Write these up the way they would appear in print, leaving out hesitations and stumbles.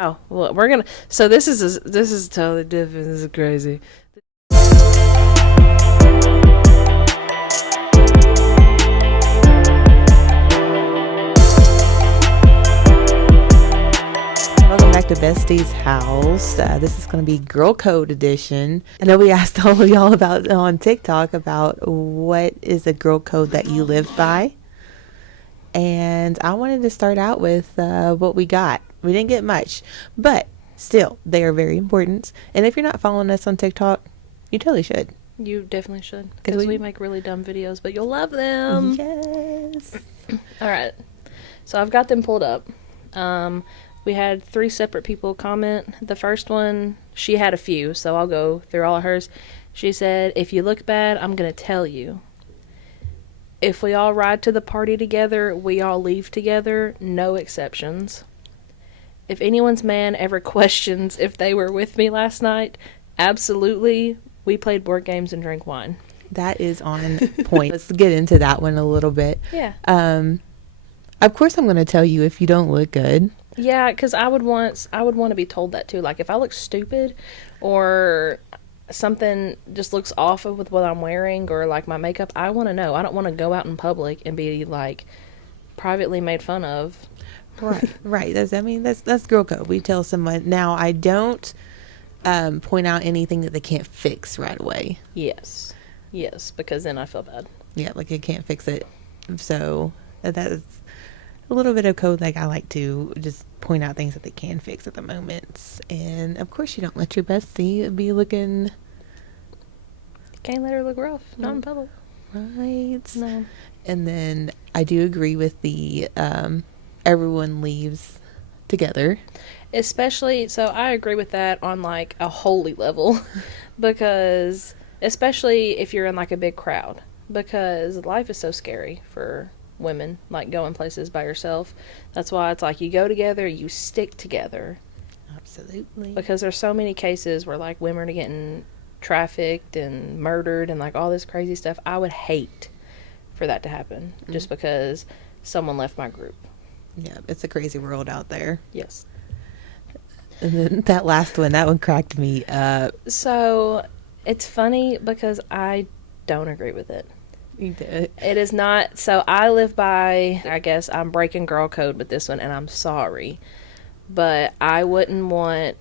Oh, well, we're gonna. So this is totally different. This is crazy. Welcome back to Besties' house. This is going to be Girl Code edition. I know we asked all of y'all about on TikTok about what is a girl code that you live by, and I wanted to start out with what we got. We didn't get much, but still, they are very important. And if you're not following us on TikTok, you totally should. You definitely should, because we make really dumb videos, but you'll love them. Yes. All right. So I've got them pulled up. We had 3 separate people comment. The first one, she had a few, so I'll go through all of hers. She said, "If you look bad, I'm going to tell you. If we all ride to the party together, we all leave together, no exceptions. If anyone's man ever questions if they were with me last night, absolutely, we played board games and drank wine." That is on point. Let's get into that one a little bit. Yeah. Of course, I'm going to tell you if you don't look good. Yeah, because I would want to be told that too. Like if I look stupid, or something just looks off with what I'm wearing, or like my makeup, I want to know. I don't want to go out in public and be like privately made fun of. Right. That's girl code. We tell someone. Now, I don't point out anything that they can't fix right away. Yes, because then I feel bad. Yeah, like I can't fix it. So that's a little bit of code. Like I like to just point out things that they can fix at the moment. And of course, you don't let your bestie be looking. Can't let her look rough. Not in public. Right. No. And then I do agree with the everyone leaves together. Especially, so I agree with that on like a holy level, because especially if you're in like a big crowd, because life is so scary for women, like going places by yourself. That's why it's like you go together, you stick together. Absolutely. Because there's so many cases where like women are getting trafficked and murdered and like all this crazy stuff. I would hate for that to happen just because someone left my group. Yeah, it's a crazy world out there. Yes. And then that last one, that one cracked me up. So it's funny because I don't agree with it. You did. It is not. So I live by, I guess I'm breaking girl code with this one, and I'm sorry, but I wouldn't want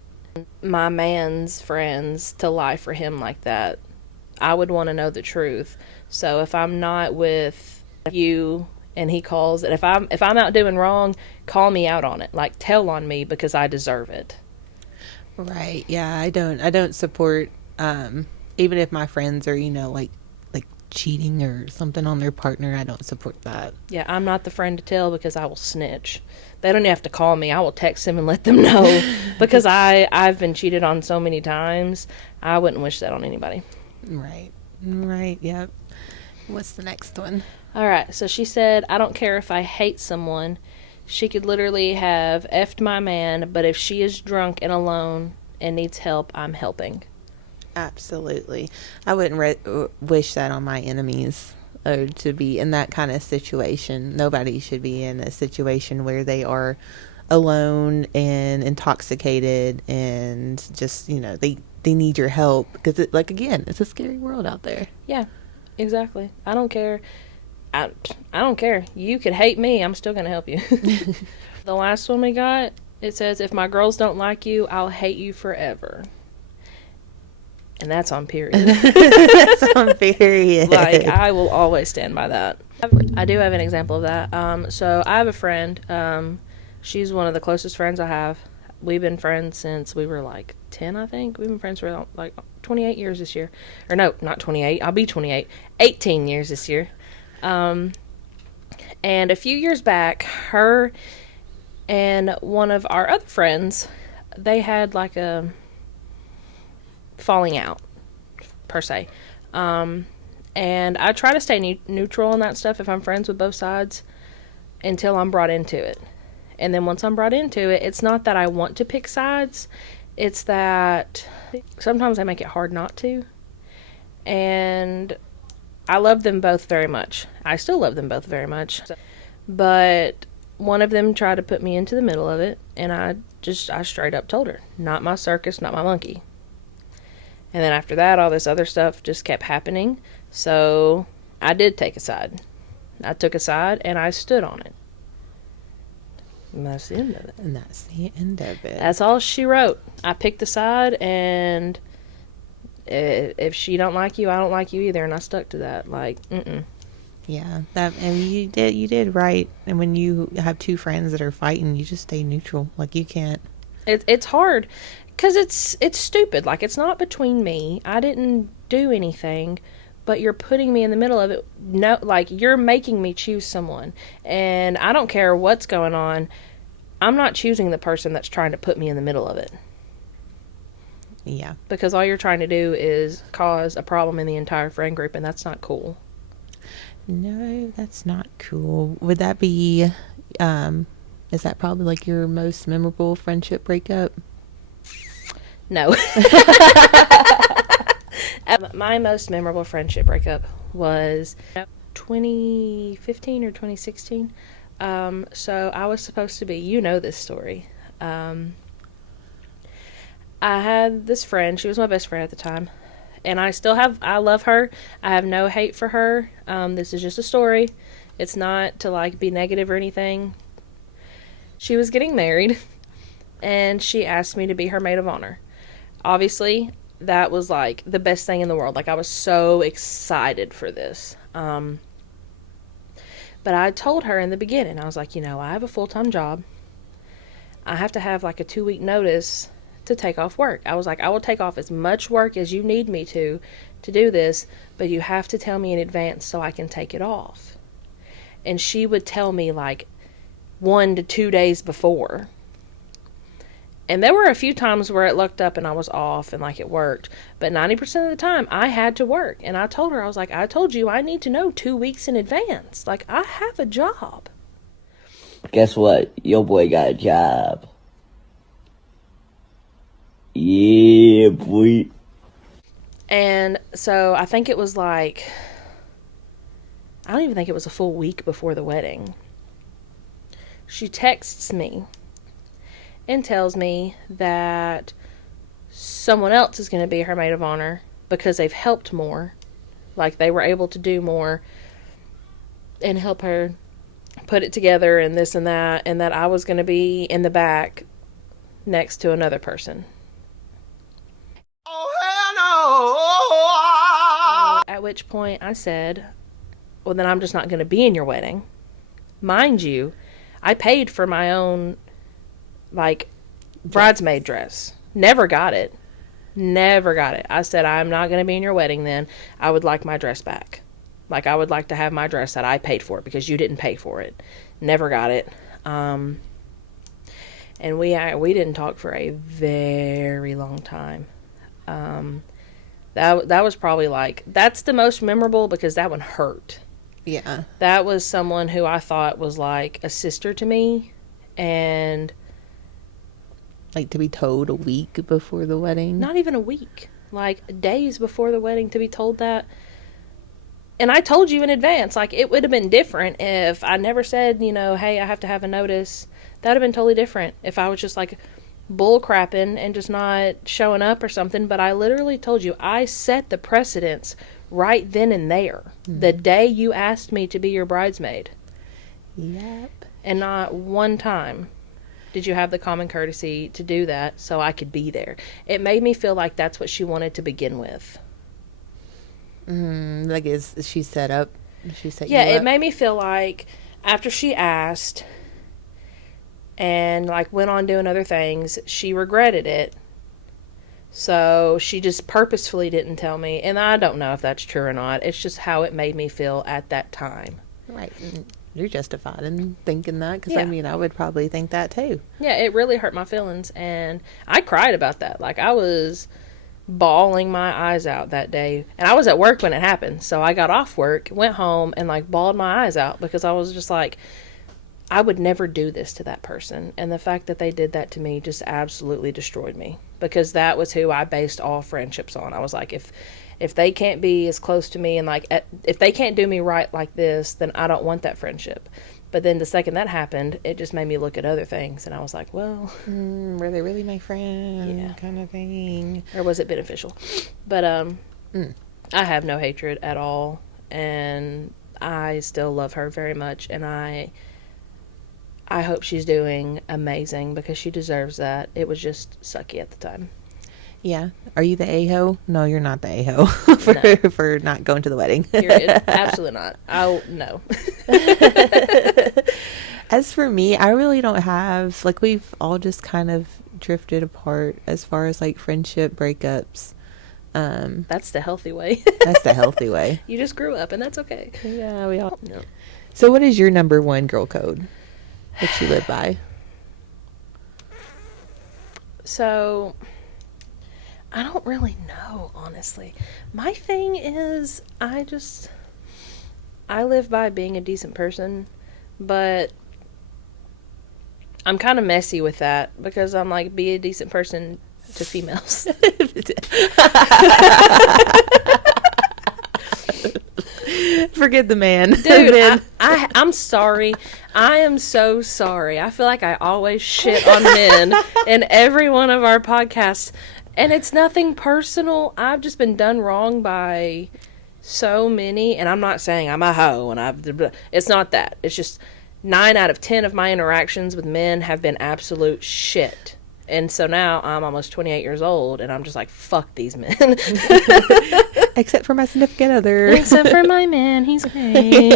my man's friends to lie for him like that. I would want to know the truth. So if I'm not with you and he calls, and if I'm out doing wrong, call me out on it. Like tell on me because I deserve it. Right. Yeah, I don't support even if my friends are, like cheating or something on their partner, I don't support that. Yeah, I'm not the friend to tell because I will snitch. They don't have to call me. I will text them and let them know because I've been cheated on so many times. I wouldn't wish that on anybody. Right. Yep. What's the next one? All right. So she said, "I don't care if I hate someone. She could literally have effed my man, but if she is drunk and alone and needs help, I'm helping." Absolutely. I wouldn't wish that on my enemies, or to be in that kind of situation. Nobody should be in a situation where they are alone and intoxicated and just, they need your help because it's a scary world out there. Yeah, exactly. I don't care. I don't care. You could hate me. I'm still going to help you. The last one we got, it says, "If my girls don't like you, I'll hate you forever." And that's on period. That's on period. Like, I will always stand by that. I do have an example of that. So I have a friend. She's one of the closest friends I have. We've been friends since we were like 10, I think. We've been friends for like 28 years this year. Or no, not 28. I'll be 28. 18 years this year. And a few years back, her and one of our other friends, they had like a falling out per se, and I try to stay neutral on that stuff if I'm friends with both sides until I'm brought into it. And then once I'm brought into it, it's not that I want to pick sides, it's that sometimes I make it hard not to. And I love them both very much. I still love them both very much, but one of them tried to put me into the middle of it, And I straight up told her, not my circus, not my monkey. And then after that, all this other stuff just kept happening. So I did take a side. I took a side and I stood on it. And that's the end of it. And that's the end of it. That's all she wrote. I picked a side, and if she don't like you, I don't like you either. And I stuck to that. Like, Yeah, and you did right. And when you have two friends that are fighting, you just stay neutral. Like, you can't. It's hard because it's stupid. Like, it's not between me. I didn't do anything, but you're putting me in the middle of it. No, like, you're making me choose someone, and I don't care what's going on. I'm not choosing the person that's trying to put me in the middle of it. Yeah, because all you're trying to do is cause a problem in the entire friend group, and that's not cool. No, that's not cool. Would that be, is that probably like your most memorable friendship breakup? No. My most memorable friendship breakup was 2015 or 2016. So I was supposed to be, you know this story. I had this friend, she was my best friend at the time. And I love her. I have no hate for her. This is just a story. It's not to, like, be negative or anything. She was getting married, and she asked me to be her maid of honor. Obviously, that was, like, the best thing in the world. Like, I was so excited for this. But I told her in the beginning, I was like, I have a full-time job. I have to have, like, a 2-week notice to take off work. I was like, I will take off as much work as you need me to do this, but you have to tell me in advance so I can take it off. And she would tell me like 1 to 2 days before. And there were a few times where it looked up and I was off and like it worked, but 90% of the time I had to work. And I told her, I was like, I told you I need to know 2 weeks in advance. Like, I have a job. Guess what? Your boy got a job. Yeah, boy. And so I think it was like, I don't even think it was a full week before the wedding. She texts me and tells me that someone else is going to be her maid of honor because they've helped more. Like, they were able to do more and help her put it together and this and that I was going to be in the back next to another person. Oh, hell no! At which point I said, well, then I'm just not going to be in your wedding. Mind you, I paid for my own, like, bridesmaid dress. Never got it. I said, I'm not going to be in your wedding then. I would like my dress back. Like, I would like to have my dress that I paid for because you didn't pay for it. Never got it. And we didn't talk for a very long time. That was probably like, that's the most memorable because that one hurt. Yeah. That was someone who I thought was like a sister to me, and like to be told a week before the wedding. Not even a week, like days before the wedding to be told that. And I told you in advance, like, it would have been different if I never said, hey, I have to have a notice. That would have been totally different if I was just like bull crapping and just not showing up or something. But I literally told you, I set the precedence right then and there. Mm-hmm. The day you asked me to be your bridesmaid. Yep. And not one time did you have the common courtesy to do that so I could be there. It made me feel like that's what she wanted to begin with. Like, is she set up? She set you up? It made me feel like after she asked and like went on doing other things, she regretted it. So she just purposefully didn't tell me. And I don't know if that's true or not. It's just how it made me feel at that time. Right. You're justified in thinking that because, yeah. I mean, I would probably think that too. Yeah, it really hurt my feelings. And I cried about that. Like, I was bawling my eyes out that day. And I was at work when it happened. So I got off work, went home, and like bawled my eyes out because I was just like, I would never do this to that person. And the fact that they did that to me just absolutely destroyed me because that was who I based all friendships on. I was like, if they can't be as close to me and like if they can't do me right like this, then I don't want that friendship. But then the second that happened, it just made me look at other things, and I was like, well, Were they really my friend? Yeah. Kind of thing. or was it beneficial? But I have no hatred at all, and I still love her very much, and I hope she's doing amazing because she deserves that. It was just sucky at the time. Yeah. Are you the a-ho? No, you're not the a-ho for not going to the wedding. Period. Absolutely not. No. As for me, I really don't have, like, we've all just kind of drifted apart as far as like friendship breakups. That's the healthy way. That's the healthy way. You just grew up, and that's okay. Yeah, we all. No. So, what is your number one girl code that you live by? So, I don't really know, honestly. My thing is, I live by being a decent person, but I'm kind of messy with that because I'm like, be a decent person to females. Forget the man. Dude, I'm sorry. I am so sorry. I feel like I always shit on men in every one of our podcasts. And it's nothing personal. I've just been done wrong by so many. And I'm not saying I'm a hoe. It's not that. It's just 9 out of 10 of my interactions with men have been absolute shit. And so now I'm almost 28 years old, and I'm just like, fuck these men. Except for my significant other. Except for my man, he's okay.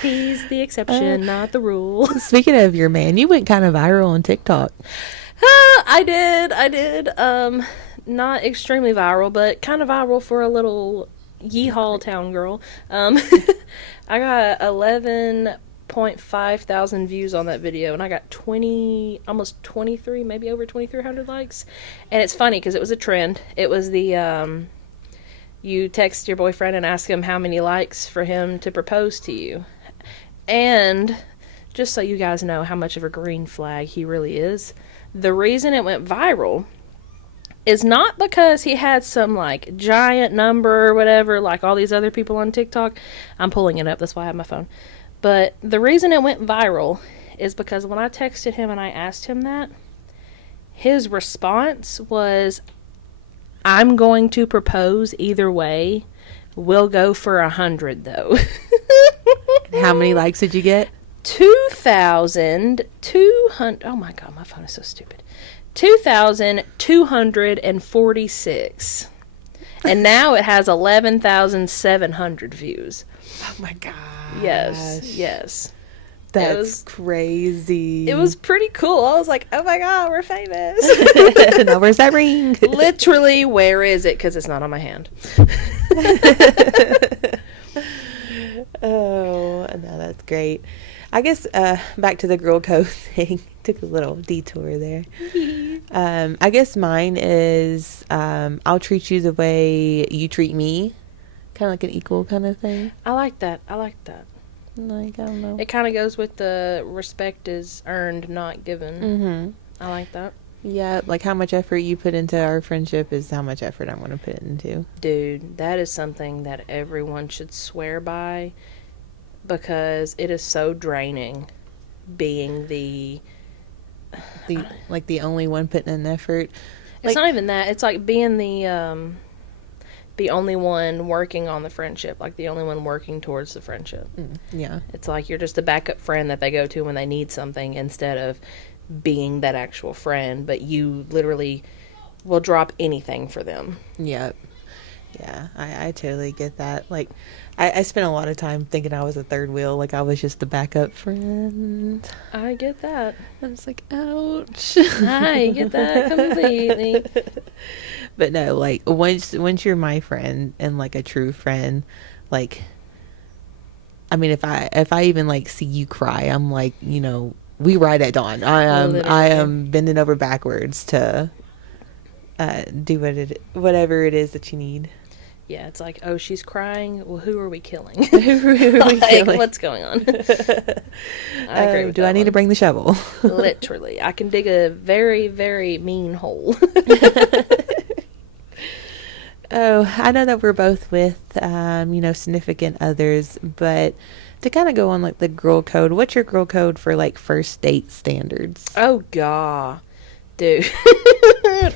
He's the exception, not the rule. Speaking of your man, you went kind of viral on TikTok. I did. Not extremely viral, but kind of viral for a little yeehaw town girl. I got 11.5 thousand views on that video, and I got almost 23, maybe over 2,300 likes. And it's funny because it was a trend. It was the you text your boyfriend and ask him how many likes for him to propose to you. And just so you guys know how much of a green flag he really is, the reason it went viral is not because he had some like giant number or whatever like all these other people on TikTok. I'm pulling it up, that's why I have my phone. But the reason it went viral is because when I texted him and I asked him that, his response was, I'm going to propose either way. We'll go for 100 though. How many likes did you get? 2,200. Oh my God, my phone is so stupid. 2,246. And now it has 11,700 views. Oh my God. Yes. That's crazy. It was pretty cool. I was like, oh my God, we're famous. Now where's that ring? Literally, where is it? Because it's not on my hand. Oh, no, that's great. I guess back to the girl code thing. Took a little detour there. I guess mine is I'll treat you the way you treat me. Kind of like an equal kind of thing. I like that. Like, I don't know. It kind of goes with the respect is earned, not given. Mm-hmm. I like that. Yeah, like how much effort you put into our friendship is how much effort I want to put into. Dude, that is something that everyone should swear by because it is so draining being the only one putting in effort. It's not even that. It's like being the only one working on the friendship, like the only one working towards the friendship. Yeah. It's like you're just a backup friend that they go to when they need something instead of being that actual friend, but you literally will drop anything for them. Yep. Yeah, I totally get that. Like, I spent a lot of time thinking I was a third wheel, like I was just the backup friend. I get that. I was like, ouch. I get that completely. But no, like once you're my friend and like a true friend, like, I mean, if I even like see you cry, I'm like, we ride at dawn. I am bending over backwards to do whatever it is that you need. Yeah, it's like, oh, she's crying. Well, who are we killing? Killing? What's going on? I agree with do I need to bring the shovel? Literally. I can dig a very, very mean hole. Oh, I know that we're both with, significant others, but To kind of go on like the girl code, what's your girl code for like first date standards? Oh, God. Dude.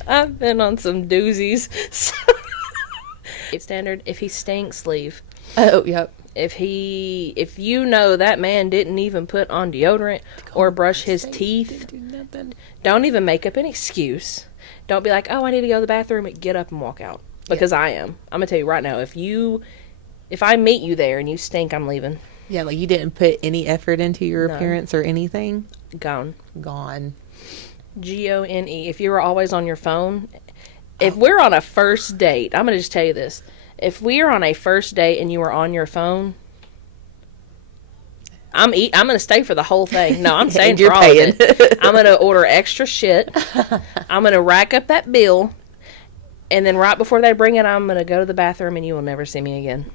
I've been on some doozies. Standard, if he stinks, leave. Oh, yep. If you know that man didn't even put on deodorant or brush his teeth, don't even make up an excuse. Don't be like, oh, I need to go to the bathroom. Get up and walk out. Because I am. I'm going to tell you right now, if I meet you there and you stink, I'm leaving. Yeah, like you didn't put any effort into your appearance or anything? Gone. Gone. Gone. If you were always on your phone, if we're on a first date, I'm going to just tell you this. If we are on a first date and you are on your phone, I'm going to stay for the whole thing. No, I'm staying for all of it. I'm going to order extra shit. I'm going to rack up that bill. And then right before they bring it, I'm going to go to the bathroom and you will never see me again.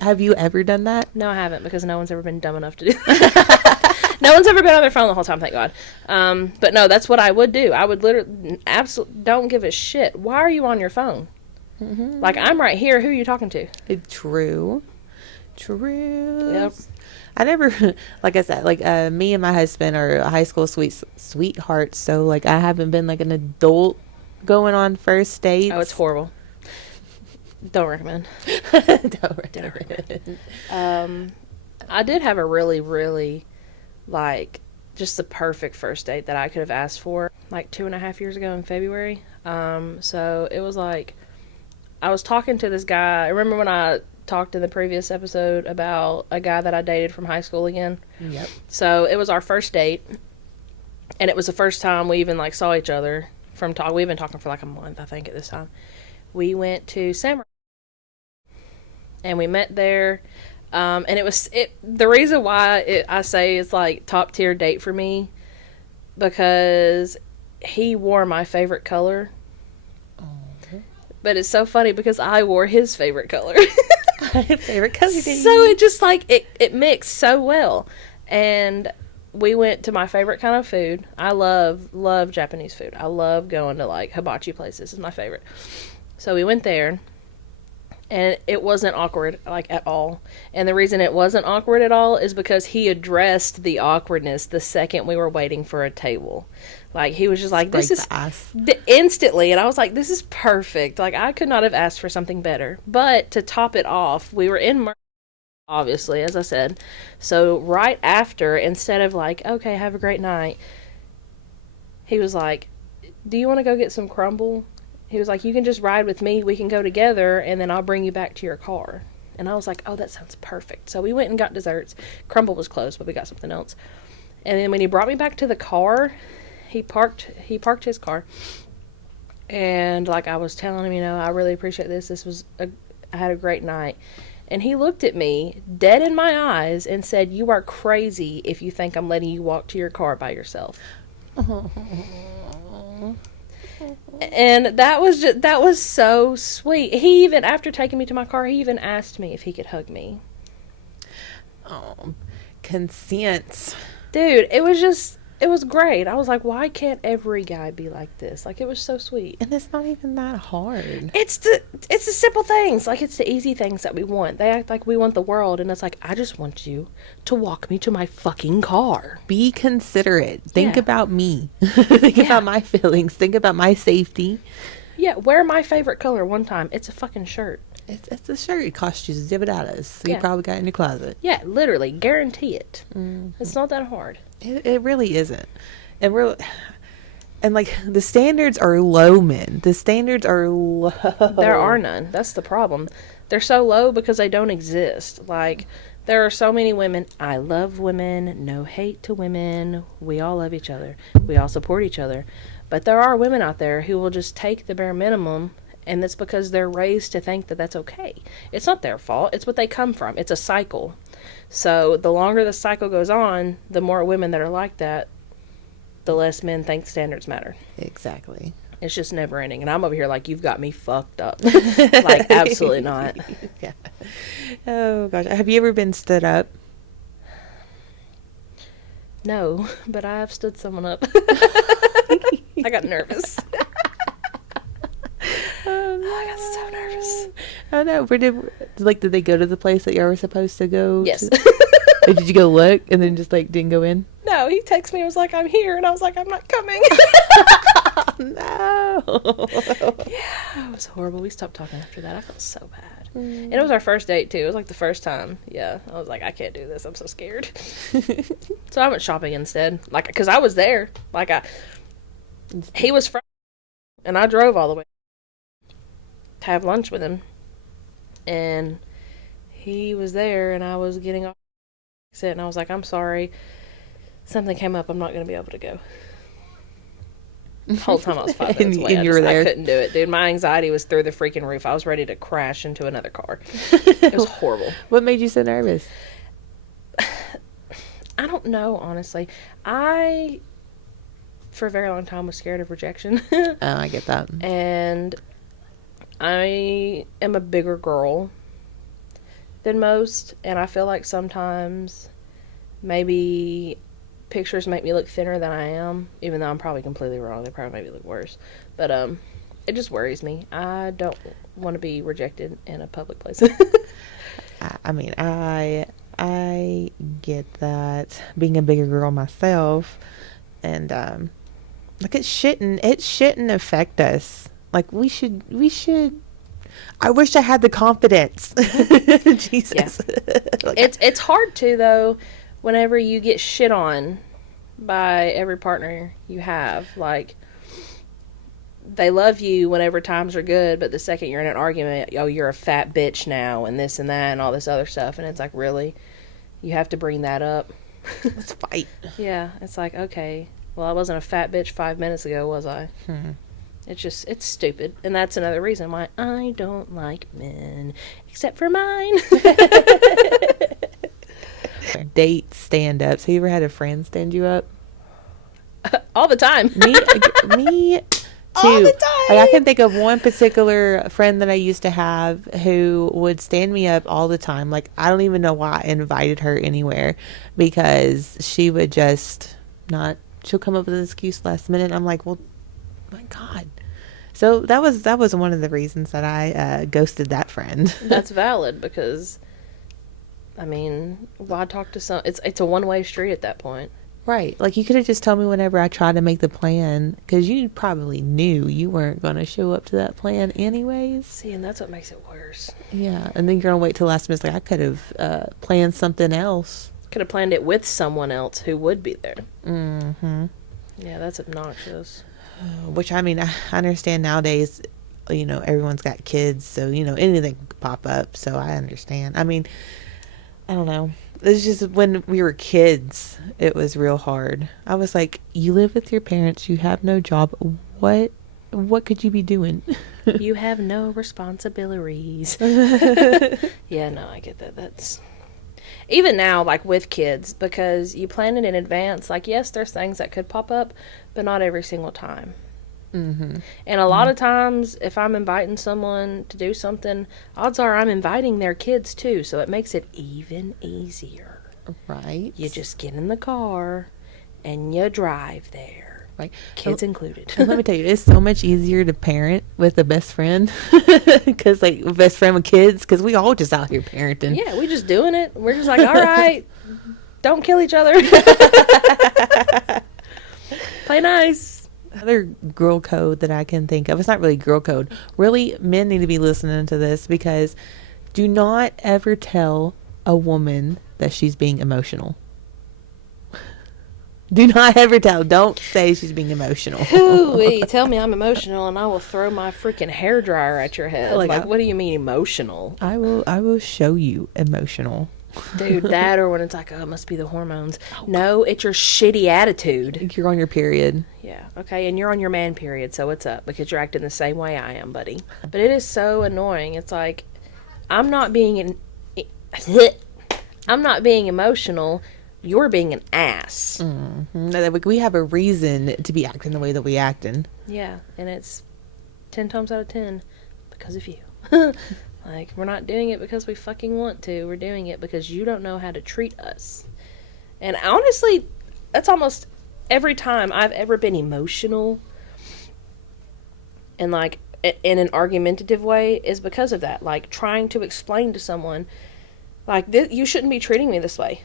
Have you ever done that? No, I haven't, because no one's ever been dumb enough to do that. No one's ever been on their phone the whole time, thank God. But no, that's what I would do. I would literally, absolutely, don't give a shit. Why are you on your phone? Mm-hmm. Like, I'm right here. Who are you talking to? True. Yep. I never, like I said, like me and my husband are high school sweethearts. So like I haven't been like an adult going on first dates. Oh, it's horrible. Don't recommend. Don't recommend. I did have a really, really, like, just the perfect first date that I could have asked for, like 2.5 years ago in February. So it was like, I was talking to this guy. I remember when I talked in the previous episode about a guy that I dated from high school again. Yep. So it was our first date, and it was the first time we even, like, saw each other from talk. We've been talking for like a month, I think, at this time. We went to Samurai, and we met there. And the reason why I say it's like top tier date for me, because he wore my favorite color. But it's so funny because I wore his favorite color. Favorite color. So it just like it mixed so well. And we went to my favorite kind of food. I love Japanese food. I love going to like hibachi places. It's my favorite. So we went there. And it wasn't awkward, like, at all. And the reason it wasn't awkward at all is because he addressed the awkwardness the second we were waiting for a table. Like, he was just like, this is... instantly. And I was like, this is perfect. Like, I could not have asked for something better. But to top it off, we were in obviously, as I said. So right after, instead of like, okay, have a great night, he was like, do you want to go get some crumble? He was like, you can just ride with me. We can go together, and then I'll bring you back to your car. And I was like, oh, that sounds perfect. So we went and got desserts. Crumble was closed, but we got something else. And then when he brought me back to the car, he parked his car. And like I was telling him, I really appreciate this. I had a great night. And he looked at me dead in my eyes and said, you are crazy if you think I'm letting you walk to your car by yourself. And that was so sweet. He even, after taking me to my car, he even asked me if he could hug me. Oh, consent. Dude, it was great. I was like, why can't every guy be like this? Like, it was so sweet. And it's not even that hard. It's the simple things. Like, it's the easy things that we want. They act like we want the world, and it's like, I just want you to walk me to my fucking car. Be considerate. Think about me. Think about my feelings. Think about my safety. Yeah, wear my favorite color one time. It's a fucking shirt. It's a shirt. It costs you $0. So you probably got it in your closet. Yeah, literally. Guarantee it. Mm-hmm. It's not that hard. It really isn't. And like the standards are low, men. The standards are low. There are none. That's the problem. They're so low because they don't exist. Like, there are so many women. I love women. No hate to women. We all love each other. We all support each other. But there are women out there who will just take the bare minimum, and that's because they're raised to think that that's okay. It's not their fault. It's what they come from. It's a cycle. So the longer the cycle goes on, the more women that are like that, the less men think standards matter. Exactly. It's just never ending. And I'm over here like, you've got me fucked up. Like, absolutely not. Yeah. Oh, gosh. Have you ever been stood up? No, but I have stood someone up. I got nervous. I got so nervous. Oh no, Did they go to the place that you were supposed to go? Yes. Or did you go look and then just like didn't go in? No, he texted me and was like, I'm here. And I was like, I'm not coming. No. Yeah, it was horrible. We stopped talking after that. I felt so bad. And it was our first date, too. It was like the first time. Yeah. I was like, I can't do this. I'm so scared. So I went shopping instead. Like, because I was there. Like, he was from, and I drove all the way to have lunch with him. And he was there, and I was getting off the exit, and I was like, I'm sorry. Something came up. I'm not going to be able to go. The whole time I was 5 minutes away. And you were there. I couldn't do it, dude. My anxiety was through the freaking roof. I was ready to crash into another car. It was horrible. What made you so nervous? I don't know, honestly. I, for a very long time, was scared of rejection. Oh, I get that. And I am a bigger girl than most, and I feel like sometimes maybe pictures make me look thinner than I am, even though I'm probably completely wrong. They probably make me look worse. But it just worries me. I don't want to be rejected in a public place. I mean, I get that, being a bigger girl myself, and like it shouldn't affect us. Like we should. I wish I had the confidence. Jesus. Yeah. Like, It's hard to, though, whenever you get shit on by every partner you have. Like, they love you whenever times are good, but the second you're in an argument, oh, you're a fat bitch now, and this and that, and all this other stuff. And it's like, really? You have to bring that up? let's fight. Yeah, it's like, okay, well, I wasn't a fat bitch 5 minutes ago, was I? It's stupid. And that's another reason why I don't like men, except for mine. Date stand-ups. Have you ever had a friend stand you up? All the time. Me too. All the time. Like, I can think of one particular friend that I used to have who would stand me up all the time. Like, I don't even know why I invited her anywhere, because she would just not. She'll come up with an excuse last minute. I'm like, well, my God. So that was one of the reasons that I ghosted that friend. That's valid, because, I mean, why talk to some? It's a one-way street at that point. Right. Like, you could have just told me whenever I tried to make the plan, because you probably knew you weren't going to show up to that plan anyways. See, and that's what makes it worse. Yeah. And then you're going to wait till last minute. Like, I could have planned something else. Could have planned it with someone else who would be there. Mm-hmm. Yeah, that's obnoxious. Which, I mean, I understand nowadays, you know, everyone's got kids, so, you know, anything could pop up. So I understand. I mean, I don't know. It's just when we were kids, it was real hard. I was like, you live with your parents, you have no job. What could you be doing? You have no responsibilities. Yeah, no, I get that. That's even now, like with kids, because you plan it in advance. Like, yes, there's things that could pop up, but not every single time. Mm-hmm. And a lot of times, if I'm inviting someone to do something, odds are I'm inviting their kids too, so it makes it even easier. Right. You just get in the car and you drive there. Right. Kids included. And let me tell you, it's so much easier to parent with a best friend, because like best friend with kids, because we all just out here parenting. Yeah, we just doing it. We're just like, all right, don't kill each other. Play nice. Another girl code that I can think of, it's not really girl code. Really, men need to be listening to this, because do not ever tell a woman that she's being emotional. Do not ever tell. Don't say she's being emotional. Ooh, tell me I'm emotional and I will throw my freaking hairdryer at your head. Like, What do you mean emotional? I will show you emotional. Dude, that, or when it's like, oh, it must be the hormones. No, it's your shitty attitude. You're on your period. Yeah, okay, and you're on your man period, so what's up? Because you're acting the same way I am, buddy. But it is so annoying. It's like, I'm not being emotional. You're being an ass. Mm-hmm. We have a reason to be acting the way that we acting. Yeah, and it's 10 times out of 10 because of you. Like, we're not doing it because we fucking want to. We're doing it because you don't know how to treat us. And honestly, that's almost every time I've ever been emotional. And, like, in an argumentative way is because of that. Like, trying to explain to someone, like, you shouldn't be treating me this way.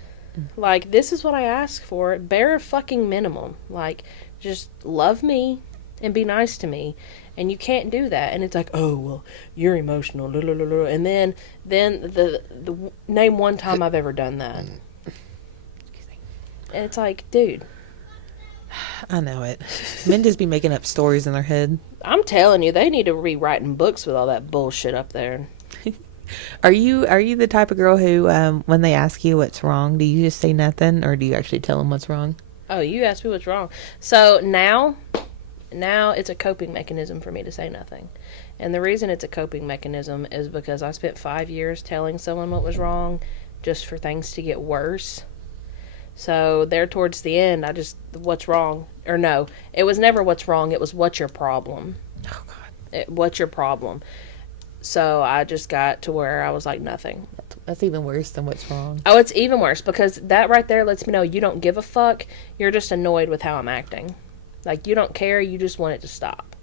Like, this is what I ask for. Bare fucking minimum. Like, just love me and be nice to me. And you can't do that. And it's like, oh, well, you're emotional. Blah, blah, blah, blah. And then the name one time I've ever done that. And it's like, dude. I know it. Men just be making up stories in their head. I'm telling you, they need to be writing books with all that bullshit up there. Are you the type of girl who, when they ask you what's wrong, do you just say nothing, or do you actually tell them what's wrong? Oh, you asked me what's wrong. So now it's a coping mechanism for me to say nothing. And the reason it's a coping mechanism is because I spent 5 years telling someone what was wrong just for things to get worse. So there towards the end, what's wrong? Or no, it was never what's wrong. It was what's your problem. Oh, God. What's your problem? So I just got to where I was like, nothing. That's even worse than what's wrong. Oh, it's even worse because that right there lets me know you don't give a fuck. You're just annoyed with how I'm acting. Like, you don't care. You just want it to stop.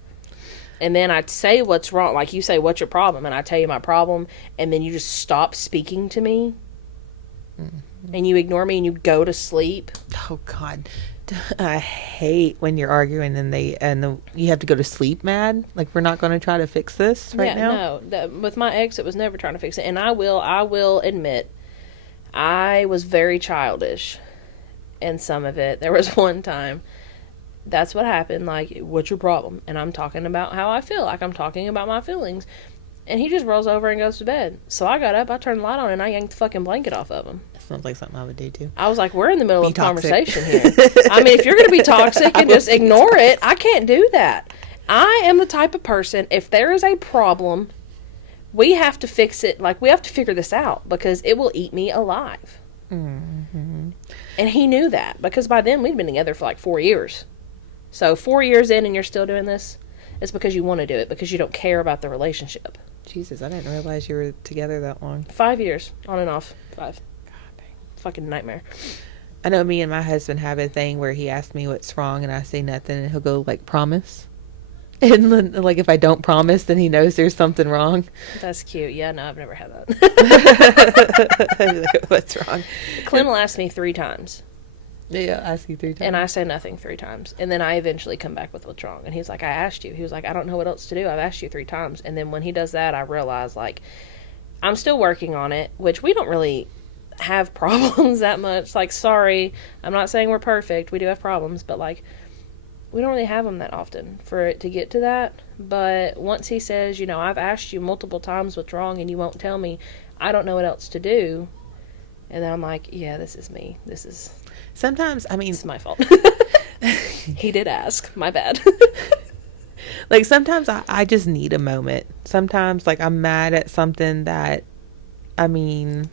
And then I'd say what's wrong. Like, you say, what's your problem? And I tell you my problem. And then you just stop speaking to me. And you ignore me and you go to sleep. Oh, God. I hate when you're arguing and you have to go to sleep mad. Like, we're not going to try to fix this right now. No. With my ex, it was never trying to fix it. And I will admit, I was very childish in some of it. There was one time, that's what happened. Like, what's your problem? And I'm talking about how I feel. Like, I'm talking about my feelings. And he just rolls over and goes to bed. So I got up, I turned the light on, and I yanked the fucking blanket off of him. That sounds like something I would do, too. I was like, we're in the middle of a conversation here. I mean, if you're going to be toxic and just ignore it, I can't do that. I am the type of person, if there is a problem, we have to fix it. Like, we have to figure this out because it will eat me alive. Mm-hmm. And he knew that because by then we'd been together for like 4 years. So 4 years in and you're still doing this, it's because you want to do it, because you don't care about the relationship. Jesus, I didn't realize you were together that long. 5 years, on and off. 5. God dang. Fucking nightmare. I know me and my husband have a thing where he asks me what's wrong and I say nothing and he'll go, like, promise. And then, like, if I don't promise, then he knows there's something wrong. That's cute. Yeah, no, I've never had that. Like, what's wrong? Clint will ask me 3 times. Yeah, I'll ask you 3 times. And I say nothing 3 times. And then I eventually come back with what's wrong. And he's like, I asked you. He was like, I don't know what else to do. I've asked you 3 times. And then when he does that, I realize, like, I'm still working on it, which we don't really have problems that much. Like, sorry, I'm not saying we're perfect. We do have problems. But, like, we don't really have them that often for it to get to that. But once he says, you know, I've asked you multiple times what's wrong and you won't tell me, I don't know what else to do. And then I'm like, yeah, this is me. Sometimes, I mean, it's my fault. He did ask. My bad. Like, sometimes I just need a moment. Sometimes, like, I'm mad at something that, I mean,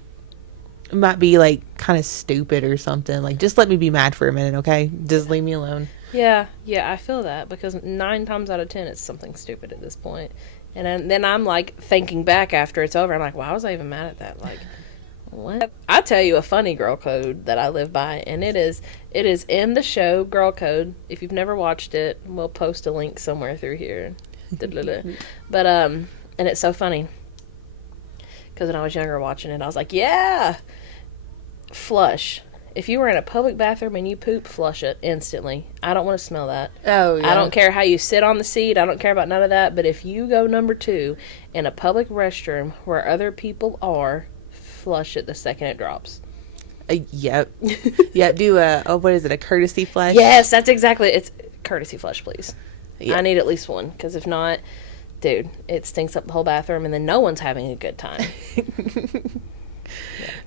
it might be, like, kind of stupid or something. Like, just let me be mad for a minute, okay? Just leave me alone. Yeah, I feel that. Because 9 times out of 10, it's something stupid at this point. And then I'm, like, thinking back after it's over. I'm like, why was I even mad at that? Like, what? I tell you a funny girl code that I live by, and it is in the show Girl Code. If you've never watched it, we'll post a link somewhere through here. But and it's so funny because when I was younger watching it, I was like, yeah, flush. If you were in a public bathroom and you poop, flush it instantly. I don't want to smell that. Oh, yeah. I don't care how you sit on the seat. I don't care about none of that. But if you go number 2 in a public restroom where other people are, flush it the second it drops. Yep. Yeah, do what is it, a courtesy flush? Yes, that's exactly it. It's courtesy flush, please. Yep. I need at least one, because if not, dude, it stinks up the whole bathroom and then no one's having a good time.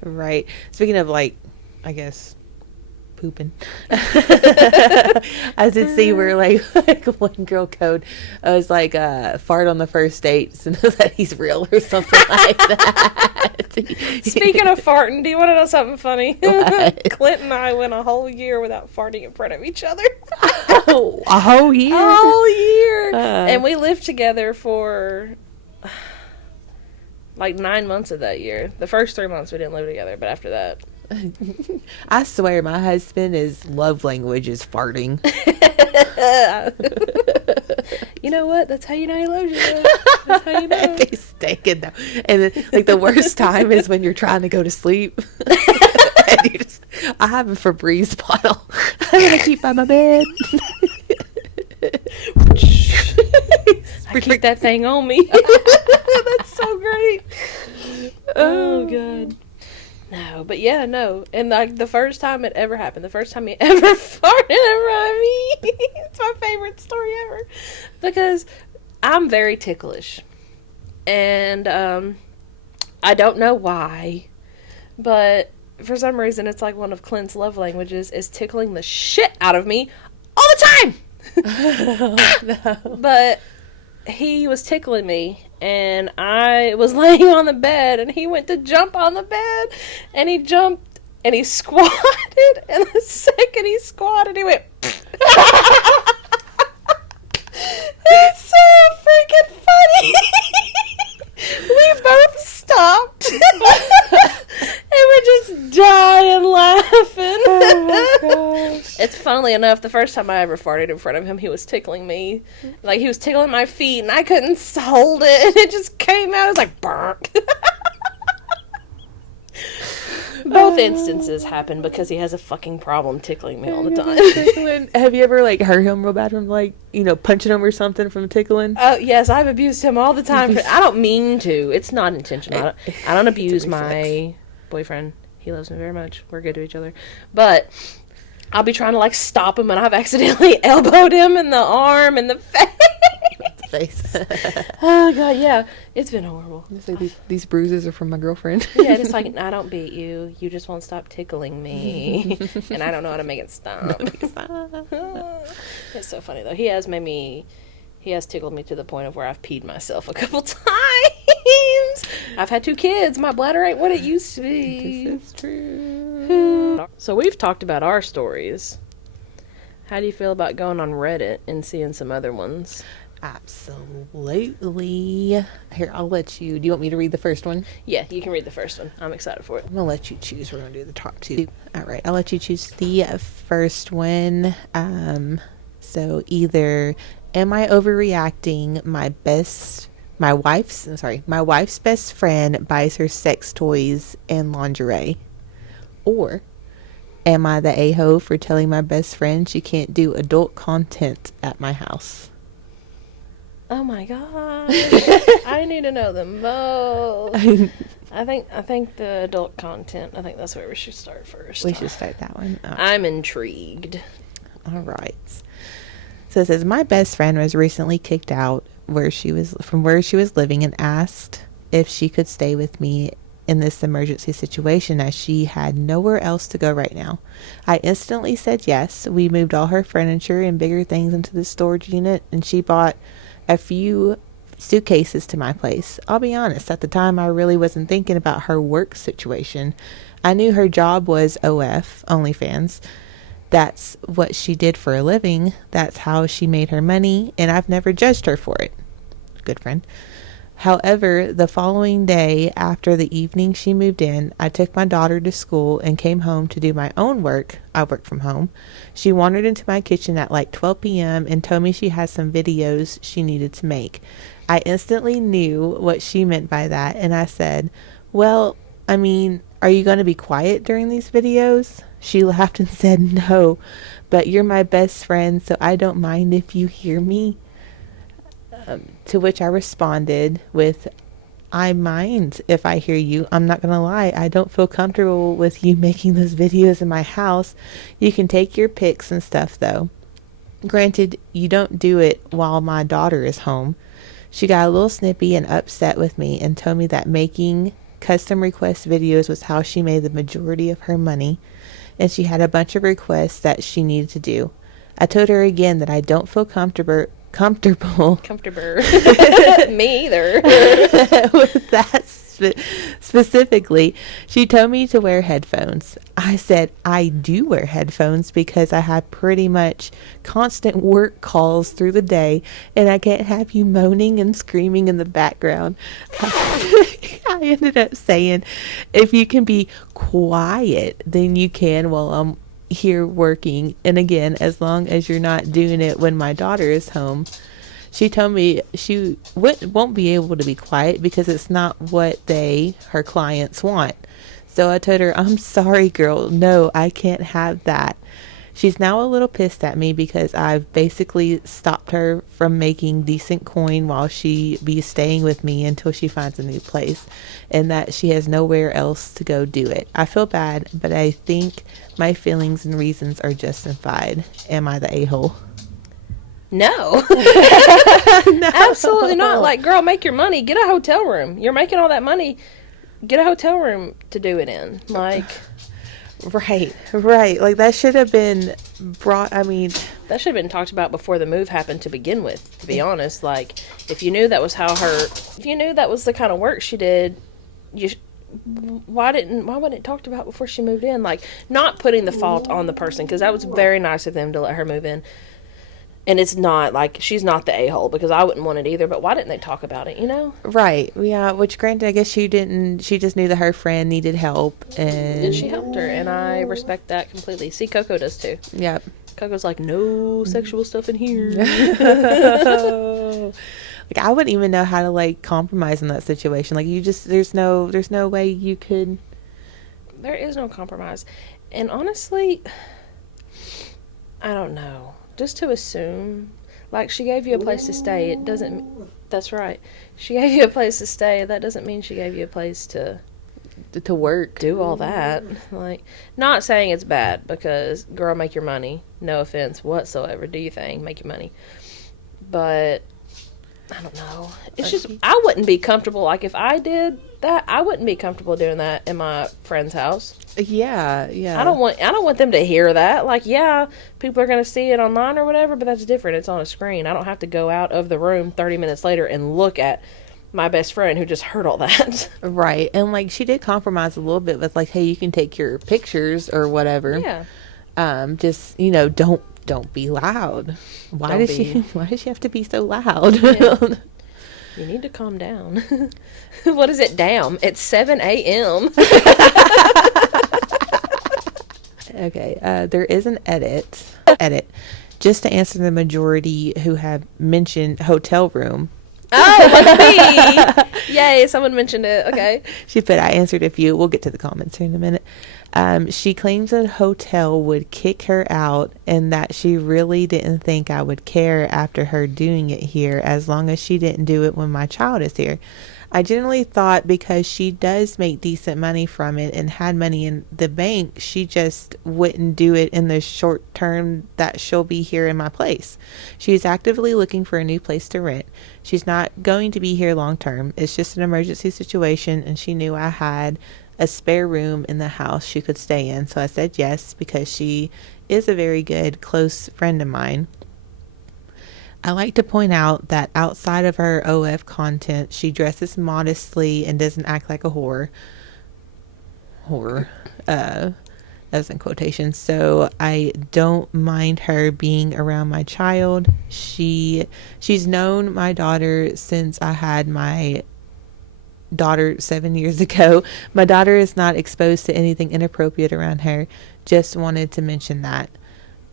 Right. Speaking of, like, I guess, pooping. I did see where, like one girl code was like, fart on the first date so that he's real or something like that. Speaking of farting, do you want to know something funny? What? Clint and I went a whole year without farting in front of each other. Oh, a whole year? A whole year. And we lived together for like 9 months of that year. The first 3 months we didn't live together, but after that. I swear my husband, his love language is farting. You know what? That's how you know he loves you. Though. That's how you know. If he's stinking though. And then, like, the worst time is when you're trying to go to sleep. And you just, I have a Febreze bottle. I'm gonna keep by my bed. I keep that thing on me. That's so great. Oh god. No, but yeah, no. And like the first time it ever happened, the first time he ever farted in front of me, it's my favorite story ever. Because I'm very ticklish. And I don't know why, but for some reason it's like one of Clint's love languages is tickling the shit out of me all the time. Oh, no. But he was tickling me, and I was laying on the bed, and he went to jump on the bed, and he jumped, and he squatted, and the second he squatted, he went, it's so freaking funny. We both stopped, and we're just dying laughing. Oh my gosh. It's funnily enough, the first time I ever farted in front of him, he was tickling me. Like, he was tickling my feet, and I couldn't hold it, and it just came out. It was like, burnt. Both instances happened because he has a fucking problem tickling me all the time. Have you ever, like, hurt him real bad from, like, you know, punching him or something from tickling? Oh, yes, I've abused him all the time. I don't mean to. It's not intentional. I don't abuse my boyfriend. He loves me very much. We're good to each other. But I'll be trying to, like, stop him, and I've accidentally elbowed him in the arm and the face. Oh, God, yeah. It's been horrible. It's like these bruises are from my girlfriend. Yeah, it's like, I don't beat you. You just won't stop tickling me. And I don't know how to make it stop. It's so funny, though. He has tickled me to the point of where I've peed myself a couple times. I've had 2 kids. My bladder ain't what it used to be. This is true. So we've talked about our stories. How do you feel about going on Reddit and seeing some other ones? Absolutely. Here, I'll let you. Do you want me to read the first one? Yeah, you can read the first one. I'm excited for it. I'm going to let you choose. We're going to do the top 2. All right. I'll let you choose the first one. So either, am I overreacting? My wife's best friend buys her sex toys and lingerie. Or, am I the a-hole for telling my best friend she can't do adult content at my house? Oh my god. I need to know them both. I think the adult content, I think that's where we should start first. We should start that one. I'm intrigued. All right. So it says, my best friend was recently kicked out where she was living and asked if she could stay with me in this emergency situation as she had nowhere else to go right now. I instantly said yes. We moved all her furniture and bigger things into the storage unit, and she bought a few suitcases to my place. I'll be honest, at the time I really wasn't thinking about her work situation. I knew her job was OF, OnlyFans. That's what she did for a living. That's how she made her money, and I've never judged her for it. Good friend. However, the following day after the evening she moved in, I took my daughter to school and came home to do my own work. I work from home. She wandered into my kitchen at like 12 p.m. and told me she had some videos she needed to make. I instantly knew what she meant by that, and I said, well, I mean, are you going to be quiet during these videos? She laughed and said, no, but you're my best friend, so I don't mind if you hear me. To which I responded with, I mind if I hear you. I'm not going to lie. I don't feel comfortable with you making those videos in my house. You can take your pics and stuff, though. Granted, you don't do it while my daughter is home. She got a little snippy and upset with me and told me that making custom request videos was how she made the majority of her money, and she had a bunch of requests that she needed to do. I told her again that I don't feel comfortable Me either. with that specifically. She told me to wear headphones. I said I do wear headphones because I have pretty much constant work calls through the day, and I can't have you moaning and screaming in the background. I ended up saying, if you can be quiet, then you can while I'm here working, and again, as long as you're not doing it when my daughter is home. She told me she won't be able to be quiet because it's not what her clients want. So I told her, I'm sorry, girl. No, I can't have that. She's now a little pissed at me because I've basically stopped her from making decent coin while she be staying with me until she finds a new place, and that she has nowhere else to go do it. I feel bad, but I think my feelings and reasons are justified. Am I the a-hole? No. No. Absolutely not. Like, girl, make your money. Get a hotel room. You're making all that money. Get a hotel room to do it in. Like... Right. Like, that should have been brought, I mean... That should have been talked about before the move happened to begin with, to be honest. Like, if you knew that was if you knew that was the kind of work she did, why wasn't it talked about before she moved in? Like, not putting the fault on the person, because that was very nice of them to let her move in. And it's not, like, she's not the a-hole, because I wouldn't want it either, but why didn't they talk about it, you know? Right, yeah, which granted, I guess she just knew that her friend needed help, and she helped her, and I respect that completely. See, Coco does too. Yep. Coco's like, no sexual stuff in here. Like, I wouldn't even know how to, like, compromise in that situation. Like, there's no way you could. There is no compromise. And honestly, I don't know. Just to assume, like, she gave you a place to stay, it doesn't, that's right. She gave you a place to stay, that doesn't mean she gave you a place to work. Do all that. Like, not saying it's bad, because, girl, make your money. No offense whatsoever. Do your thing. Make your money. But, I don't know. It's just, I wouldn't be comfortable. Like, if I did that, I wouldn't be comfortable doing that in my friend's house. Yeah. I don't want them to hear that. Like, yeah, people are going to see it online or whatever, but that's different. It's on a screen. I don't have to go out of the room 30 minutes later and look at my best friend who just heard all that. Right. And, like, she did compromise a little bit with, like, hey, you can take your pictures or whatever. Yeah. Just, don't be loud. Why does she have to be so loud? Yeah. You need to calm down. What is it, damn? It's 7 a.m. Okay, there is an edit. Just to answer the majority who have mentioned hotel room. Oh, that's me! Yay, someone mentioned it. Okay. She put, I answered a few. We'll get to the comments here in a minute. She claims a hotel would kick her out and that she really didn't think I would care after her doing it here as long as she didn't do it when my child is here. I generally thought because she does make decent money from it and had money in the bank, she just wouldn't do it in the short term that she'll be here in my place. She's actively looking for a new place to rent. She's not going to be here long term. It's just an emergency situation, and she knew I had a spare room in the house she could stay in. So I said yes because she is a very good close friend of mine. I like to point out that outside of her OF content, she dresses modestly and doesn't act like a whore. That was in quotations. So I don't mind her being around my child. She's known my daughter since I had my daughter 7 years ago. My daughter is not exposed to anything inappropriate around her. Just wanted to mention that.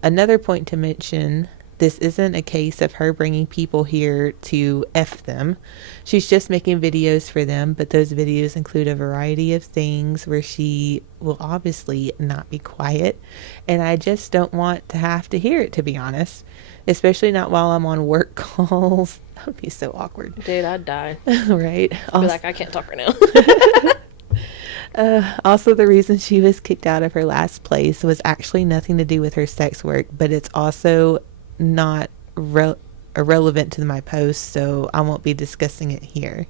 Another point to mention, this isn't a case of her bringing people here to F them. She's just making videos for them, but those videos include a variety of things where she will obviously not be quiet, and I just don't want to have to hear it, to be honest, especially not while I'm on work calls. That would be so awkward. Dude, I'd die. Right? I'd be like, I can't talk right now. Also, the reason she was kicked out of her last place was actually nothing to do with her sex work, but it's also not irrelevant to my post, so I won't be discussing it here.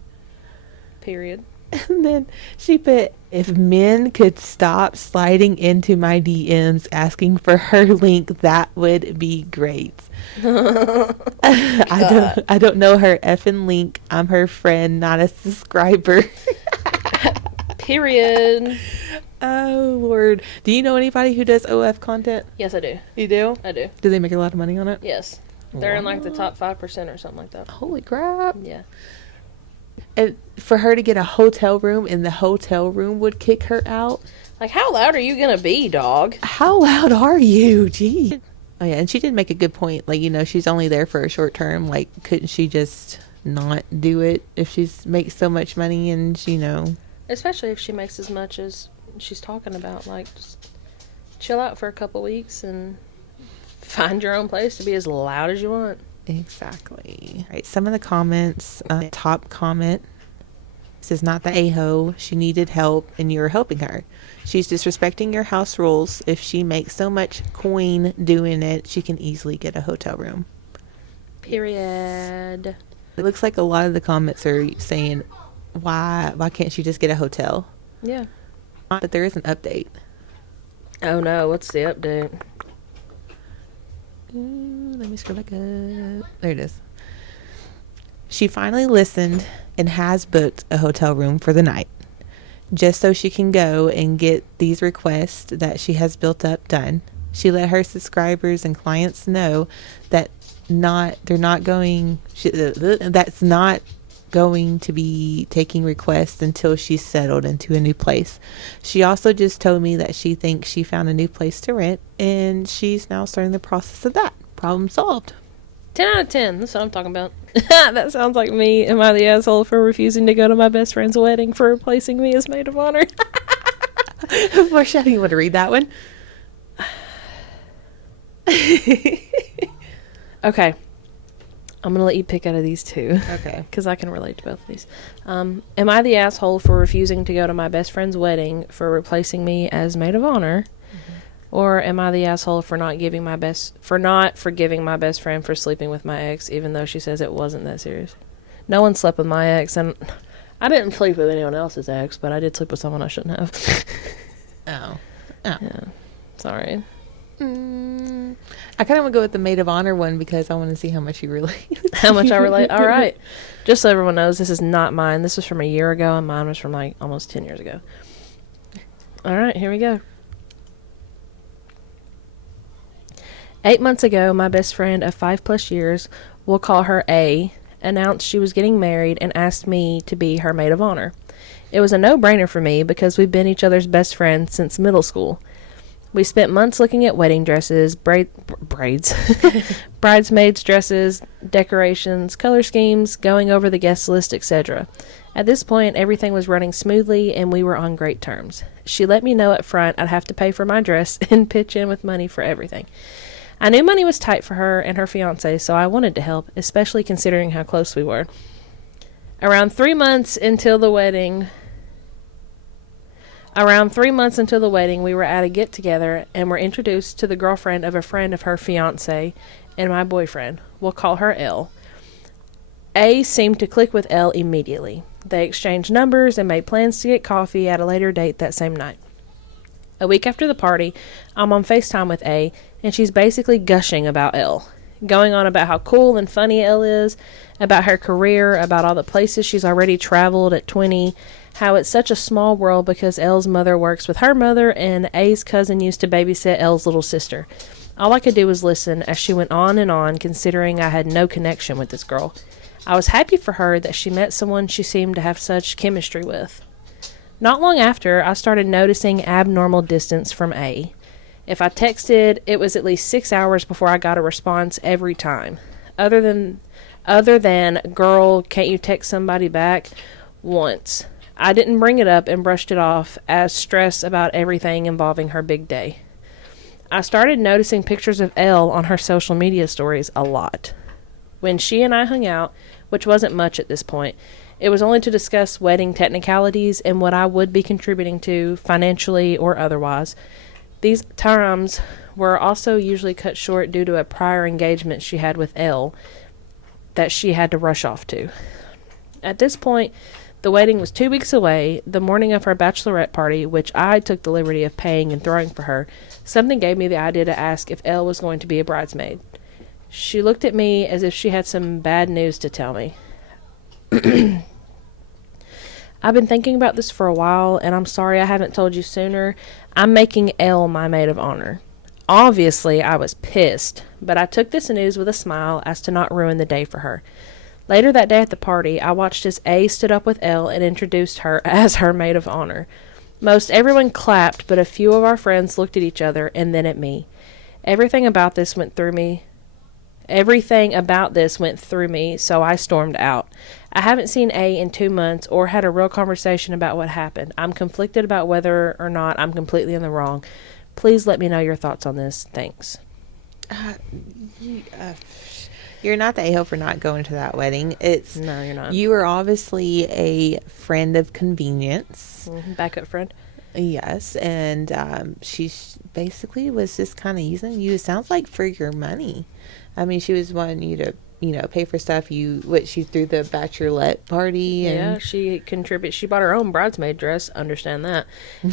Period. And then she put, if men could stop sliding into my DMs asking for her link, that would be great. I don't know her effing link. I'm her friend, not a subscriber. Period. Oh, Lord. Do you know anybody who does OF content? Yes, I do. You do? I do. Do they make a lot of money on it? Yes. They're in like the top 5% or something like that. Holy crap. Yeah. And for her to get a hotel room and the hotel room would kick her out. Like, how loud are you going to be, dog? How loud are you? Gee. Oh yeah, and she did make a good point. Like, she's only there for a short term. Like, couldn't she just not do it if she's makes so much money and Especially if she makes as much as she's talking about. Like, just chill out for a couple weeks and find your own place to be as loud as you want. Exactly. Right. Some of the comments. Top comment says, "Not the a-ho. She needed help, and you're helping her. She's disrespecting your house rules. If she makes so much coin doing it, she can easily get a hotel room." Period. It looks like a lot of the comments are saying, why can't she just get a hotel? Yeah. But there is an update. Oh no, what's the update? Let me scroll back up. There it is. She finally listened and has booked a hotel room for the night, just so she can go and get these requests that she has built up done. She let her subscribers and clients know that that's not going to be taking requests until she's settled into a new place. She also just told me that she thinks she found a new place to rent, and she's now starting the process of that. Problem solved. 10 out of 10. That's what I'm talking about. That sounds like me. Am I the asshole for refusing to go to my best friend's wedding for replacing me as maid of honor? Marcia, you want to read that one? Okay. I'm going to let you pick out of these two. Okay. Because I can relate to both of these. Am I the asshole for refusing to go to my best friend's wedding for replacing me as maid of honor? Mm-hmm. Or am I the asshole for not forgiving my best friend for sleeping with my ex, even though she says it wasn't that serious? No one slept with my ex, and I didn't sleep with anyone else's ex, but I did sleep with someone I shouldn't have. Oh. Yeah. Sorry. I kind of want to go with the maid of honor one because I want to see how much you relate. How much I relate. All right. Just so everyone knows, this is not mine. This was from a year ago, and mine was from like almost 10 years ago. All right, here we go. 8 months ago, my best friend of 5+ years, we'll call her A, announced she was getting married and asked me to be her maid of honor. It was a no-brainer for me because we've been each other's best friends since middle school. We spent months looking at wedding dresses, braids, bridesmaids' dresses, decorations, color schemes, going over the guest list, etc. At this point, everything was running smoothly and we were on great terms. She let me know up front I'd have to pay for my dress and pitch in with money for everything. I knew money was tight for her and her fiancé, so I wanted to help, especially considering how close we were. Around 3 months until the wedding, we were at a get-together and were introduced to the girlfriend of a friend of her fiancé and my boyfriend. We'll call her L. A seemed to click with L immediately. They exchanged numbers and made plans to get coffee at a later date that same night. A week after the party, I'm on FaceTime with A, and she's basically gushing about L. Going on about how cool and funny L is, about her career, about all the places she's already traveled at 20, how it's such a small world because L's mother works with her mother and A's cousin used to babysit L's little sister. All I could do was listen as she went on and on, considering I had no connection with this girl. I was happy for her that she met someone she seemed to have such chemistry with. Not long after, I started noticing abnormal distance from A. If I texted, it was at least 6 hours before I got a response every time. Other than, girl, can't you text somebody back? Once. I didn't bring it up and brushed it off as stress about everything involving her big day. I started noticing pictures of Elle on her social media stories a lot. When she and I hung out, which wasn't much at this point, it was only to discuss wedding technicalities and what I would be contributing to, financially or otherwise. These times were also usually cut short due to a prior engagement she had with Elle that she had to rush off to. At this point, the wedding was 2 weeks away. The morning of her bachelorette party, which I took the liberty of paying and throwing for her, something gave me the idea to ask if Elle was going to be a bridesmaid. She looked at me as if she had some bad news to tell me. I've been thinking about this for a while, and I'm sorry I haven't told you sooner. I'm making Elle my maid of honor. Obviously, I was pissed, but I took this news with a smile as to not ruin the day for her. Later that day at the party, I watched as A stood up with Elle and introduced her as her maid of honor. Most everyone clapped, but a few of our friends looked at each other and then at me. Everything about this went through me. Everything about this went through me, so I stormed out. I haven't seen A in 2 months or had a real conversation about what happened. I'm conflicted about whether or not I'm completely in the wrong. Please let me know your thoughts on this. Thanks. You're not the a-hole for not going to that wedding. No, you're not. You were obviously a friend of convenience. Backup friend. Yes, and she basically was just kind of using you, it sounds like, for your money. I mean, she was wanting you to, pay for stuff. She threw the bachelorette party. And Yeah, she contributed. She bought her own bridesmaid dress. Understand that.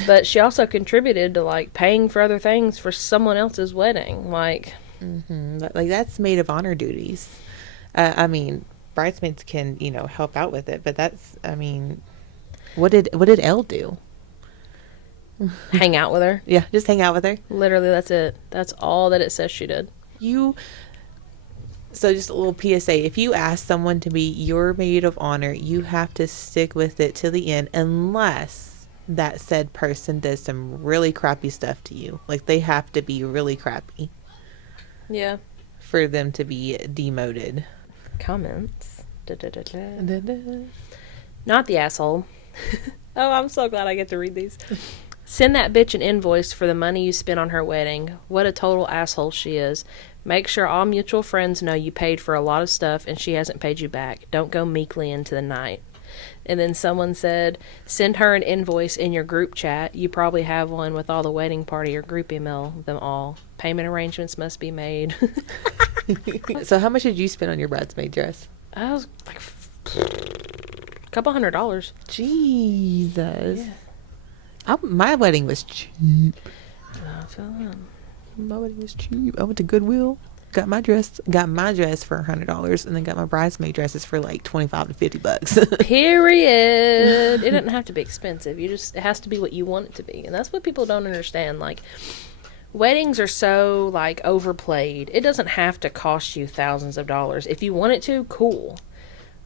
But she also contributed to, like, paying for other things for someone else's wedding. Like, like, that's maid of honor duties. I mean, bridesmaids can, help out with it, but that's, I mean, what did Elle do? hang out with her. Yeah, just hang out with her. Literally, that's it. That's all that it says she did. So just a little PSA, if you ask someone to be your maid of honor, you have to stick with it to the end, unless that said person does some really crappy stuff to you. Like, they have to be really crappy Yeah. for them to be demoted. Comments. Not the asshole. Oh, I'm so glad I get to read these. Send that bitch an invoice for the money you spent on her wedding. What a total asshole she is. Make sure all mutual friends know you paid for a lot of stuff and she hasn't paid you back. Don't go meekly into the night. And then someone said, send her an invoice in your group chat. You probably have one with all the wedding party or group email them all. Payment arrangements must be made. So how much did you spend on your bridesmaid dress? I was like a couple $100. Jesus. Yeah. My wedding was cheap. I feel that. My wedding was cheap. I went to Goodwill, got my dress for $100, and then got my bridesmaid dresses for like $25 to $50. Period. It doesn't have to be expensive. It has to be what you want it to be, and that's what people don't understand. Like, weddings are so like overplayed. It doesn't have to cost you thousands of dollars. If you want it to, cool,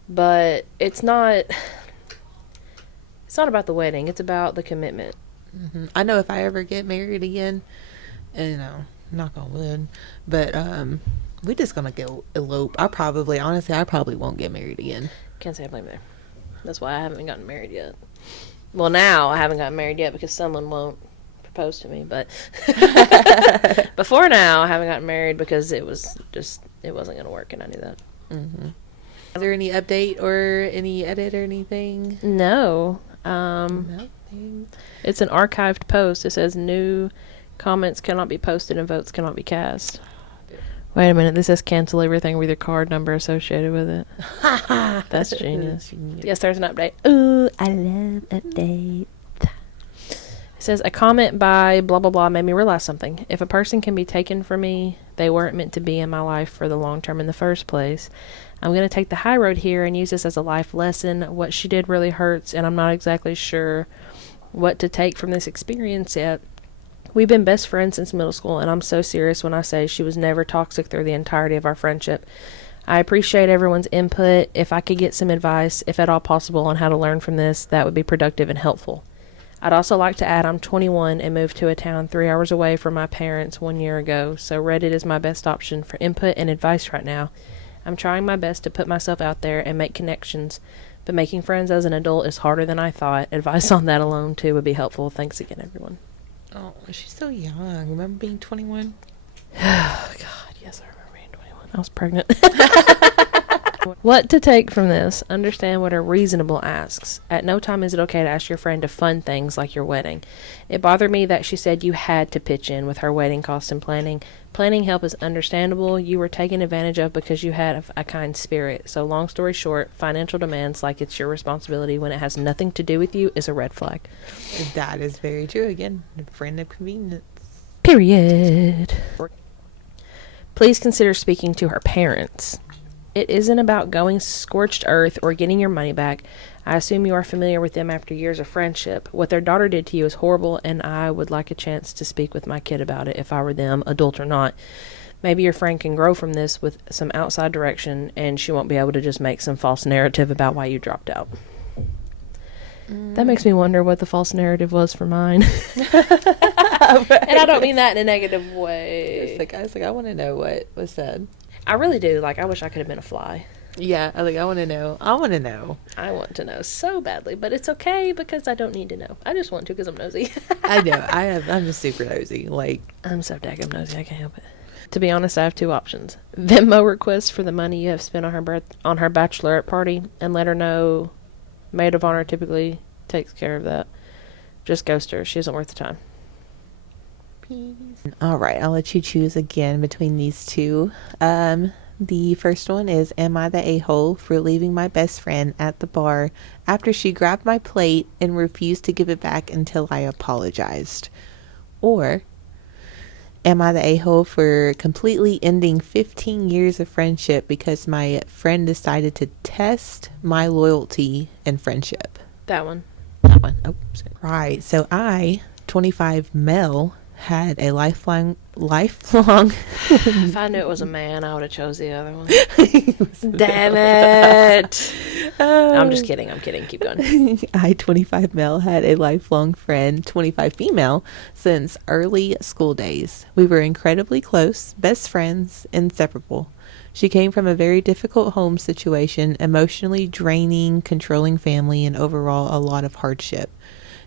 but it's not. It's not about the wedding. It's about the commitment. I know if I ever get married again, knock on wood, but we're just gonna go elope. I probably won't get married again. Can't say I blame there. That's why I haven't gotten married yet. Well, now I haven't gotten married yet because someone won't propose to me. But before now, I haven't gotten married because it wasn't gonna work, and I knew that. Is there any update or any edit or anything? No. Nothing. It's an archived post. It says new comments cannot be posted and votes cannot be cast. Wait a minute. This says cancel everything with your card number associated with it. That's genius. Yes, there's an update. Ooh, I love updates. It says a comment by blah blah blah made me realize something. If a person can be taken from me, they weren't meant to be in my life for the long term in the first place. I'm going to take the high road here and use this as a life lesson. What she did really hurts, and I'm not exactly sure what to take from this experience yet. We've been best friends since middle school, and I'm so serious when I say she was never toxic through the entirety of our friendship. I appreciate everyone's input. If I could get some advice, if at all possible, on how to learn from this, that would be productive and helpful. I'd also like to add I'm 21 and moved to a town 3 hours away from my parents 1 year ago, so Reddit is my best option for input and advice right now. I'm trying my best to put myself out there and make connections, but making friends as an adult is harder than I thought. Advice on that alone, too, would be helpful. Thanks again, everyone. Oh, she's so young. Remember being 21? Oh, God, yes, I remember being 21. I was pregnant. What to take from this? Understand what are reasonable asks. At no time is it okay to ask your friend to fund things like your wedding. It bothered me that she said you had to pitch in with her wedding costs and planning. Planning help is understandable. You were taken advantage of because you had a kind spirit. So long story short, financial demands like it's your responsibility when it has nothing to do with you is a red flag. That is very true. Again, friend of convenience. Period. Please consider speaking to her parents. It isn't about going scorched earth or getting your money back. I assume you are familiar with them after years of friendship. What their daughter did to you is horrible, and I would like a chance to speak with my kid about it if I were them, adult or not. Maybe your friend can grow from this with some outside direction, and she won't be able to just make some false narrative about why you dropped out. That makes me wonder what the false narrative was for mine. And I don't mean that in a negative way. I was like, I want to know what was said. I really do. Like, I wish I could have been a fly. Yeah, I want to know. I want to know. I want to know so badly, but it's okay because I don't need to know. I just want to because I'm nosy. I know. I'm just super nosy. Like, I'm so daggum nosy, I can't help it. To be honest, I have two options. Venmo request for the money you have spent on her bachelorette party, and let her know maid of honor typically takes care of that. Just ghost her. She isn't worth the time. peace. All right, I'll let you choose again between these two. The first one is, am I the a-hole for leaving my best friend at the bar after she grabbed my plate and refused to give it back until I apologized? Or, am I the a-hole for completely ending 15 years of friendship because my friend decided to test my loyalty and friendship? That one. That one. Oh, sorry. Right. So I, 25 Mel, had a lifelong If I knew it was a man, I would have chose the other one. Damn it. I'm just kidding. I'm kidding. Keep going. I, 25 Mel, had a lifelong friend, 25 female, since early school days. We were incredibly close, best friends, inseparable. She came from a very difficult home situation, emotionally draining, controlling family, and overall a lot of hardship.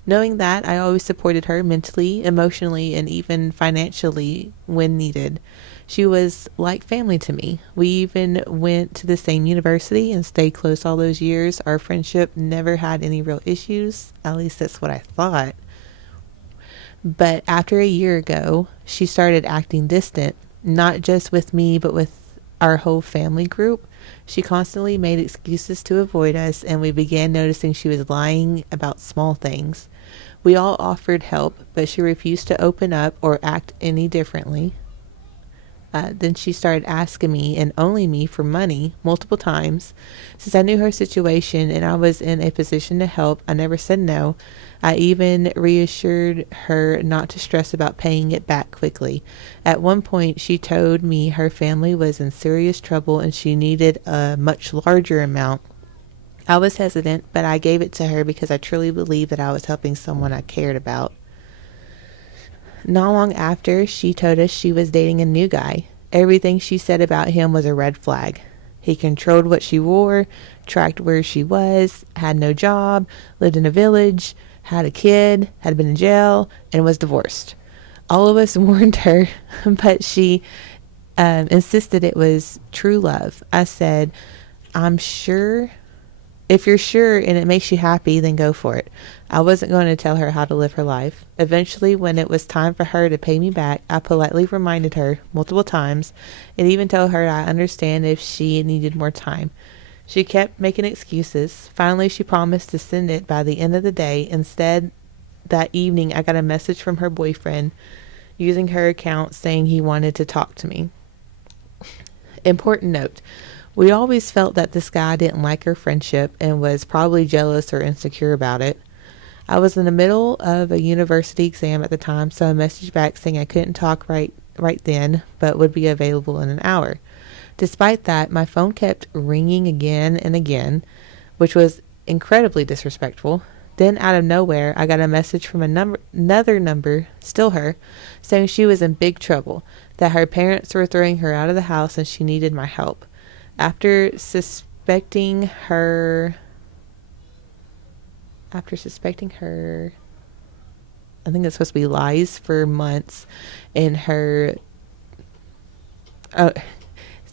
Knowing that, I always supported her mentally, emotionally, and even financially when needed. She was like family to me. We even went to the same university and stayed close all those years. Our friendship never had any real issues. At least that's what I thought. But after a year ago, she started acting distant, not just with me, but with our whole family group. She constantly made excuses to avoid us, and we began noticing she was lying about small things. We all offered help, but she refused to open up or act any differently. Then she started asking me, and only me, for money multiple times. Since I knew her situation and I was in a position to help, I never said no. I even reassured her not to stress about paying it back quickly. At one point, she told me her family was in serious trouble and she needed a much larger amount. I was hesitant, but I gave it to her because I truly believed that I was helping someone I cared about. Not long after, she told us she was dating a new guy. Everything she said about him was a red flag. He controlled what she wore, tracked where she was, had no job, lived in a village, had a kid, had been in jail, and was divorced. All of us warned her, but she insisted it was true love. I said, I'm sure. If you're sure and it makes you happy, then go for it. I wasn't going to tell her how to live her life. Eventually, when it was time for her to pay me back, I politely reminded her multiple times and even told her I understand if she needed more time. She kept making excuses. Finally, she promised to send it by the end of the day. Instead, that evening, I got a message from her boyfriend using her account saying he wanted to talk to me. Important note. We always felt that this guy didn't like her friendship and was probably jealous or insecure about it. I was in the middle of a university exam at the time, so I messaged back saying I couldn't talk right then, but would be available in an hour. Despite that, my phone kept ringing again and again, which was incredibly disrespectful. Then out of nowhere, I got a message from another number, still her, saying she was in big trouble, that her parents were throwing her out of the house and she needed my help. After suspecting her, I think it's supposed to be lies for months, and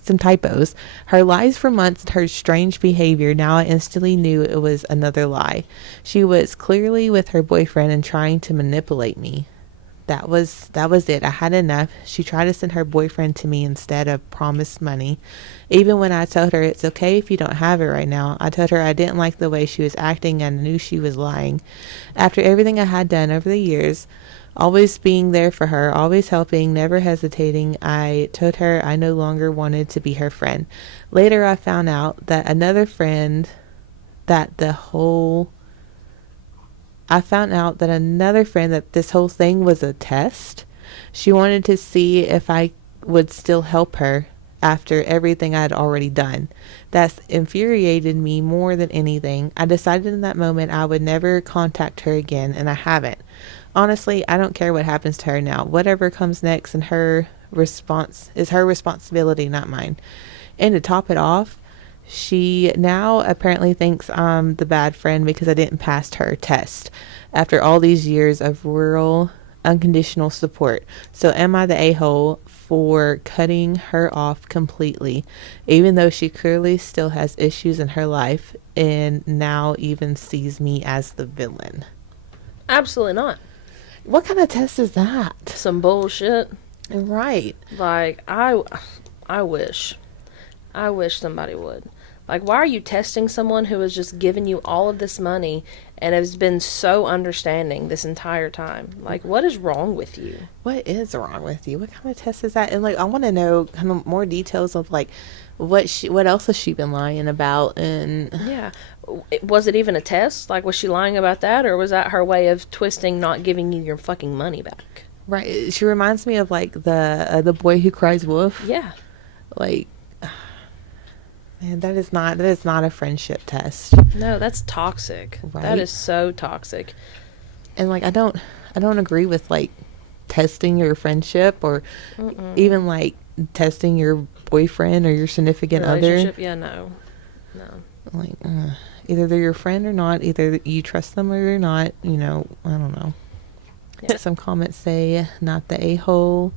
some typos, her lies for months and her strange behavior, now I instantly knew it was another lie. She was clearly with her boyfriend and trying to manipulate me. That was it. I had enough. She tried to send her boyfriend to me instead of promised money. Even when I told her it's okay if you don't have it right now, I told her I didn't like the way she was acting and knew she was lying. After everything I had done over the years, always being there for her, always helping, never hesitating, I told her I no longer wanted to be her friend. Later I found out that another friend that this whole thing was a test. She wanted to see if I would still help her after everything I had already done. That's infuriated me more than anything. I decided in that moment I would never contact her again, and I haven't. honestly, I don't care what happens to her now. Whatever comes next and her response is her responsibility, not mine. And to top it off, she now apparently thinks I'm the bad friend because I didn't pass her test after all these years of rural unconditional support. So am I the a-hole for cutting her off completely, even though she clearly still has issues in her life and now even sees me as the villain? Absolutely not. What kind of test is that? Some bullshit. Right. Like, I wish somebody would. Like, why are you testing someone who has just given you all of this money and has been so understanding this entire time? Like, what is wrong with you? What is wrong with you? What kind of test is that? And like, I want to know kind of more details of like what else has she been lying about? And Yeah. Was it even a test? Like, was she lying about that, or was that her way of twisting not giving you your fucking money back? right, she reminds me of like the boy who cries wolf. Yeah. Like, man, that is not a friendship test. No, that's toxic. Right. That is so toxic. And like, I don't agree with like testing your friendship or even like testing your boyfriend or your significant other. Relationship? Yeah, no. Like, either they're your friend or not. Either you trust them or you're not. You know, I don't know. Yeah. Some comments say, not the a-hole,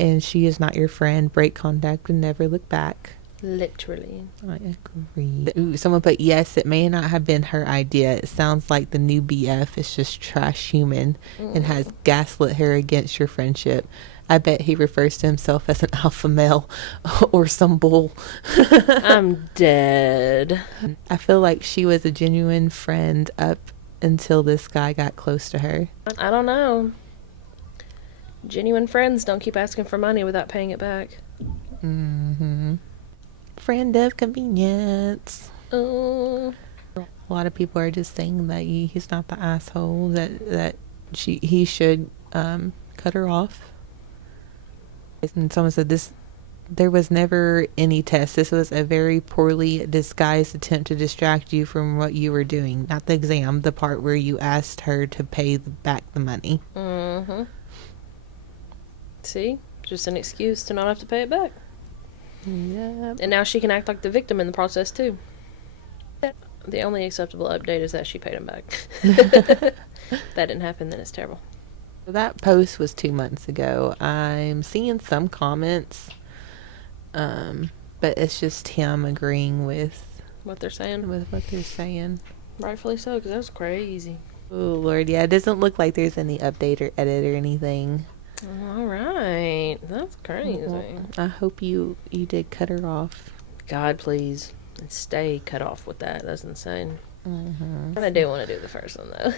and she is not your friend. Break contact and never look back. Literally. I agree. Ooh, someone put, yes, it may not have been her idea. It sounds like the new BF is just trash human and has gaslit her against your friendship. I bet he refers to himself as an alpha male or some bull. I'm dead. I feel like she was a genuine friend up until this guy got close to her. I don't know. Genuine friends don't keep asking for money without paying it back. Mm-hmm. Friend of convenience. Oh. A lot of people are just saying that he's not the asshole, that he should cut her off. And someone said there was never any test. This was a very poorly disguised attempt to distract you from what you were doing. Not the exam, the part where you asked her to pay back the money. Mm-hmm. See? Just an excuse to not have to pay it back. Yeah. And now she can act like the victim in the process, too. The only acceptable update is that she paid him back. If that didn't happen, then it's terrible. That post was 2 months ago. I'm seeing some comments, but it's just him agreeing with What they're saying? what they're saying. Rightfully so, because that was crazy. Oh, Lord. Yeah, it doesn't look like there's any update or edit or anything. All right. That's crazy. I hope you did cut her off. God, please. And stay cut off with that. That's insane. Mm-hmm. I do want to do the first one, though.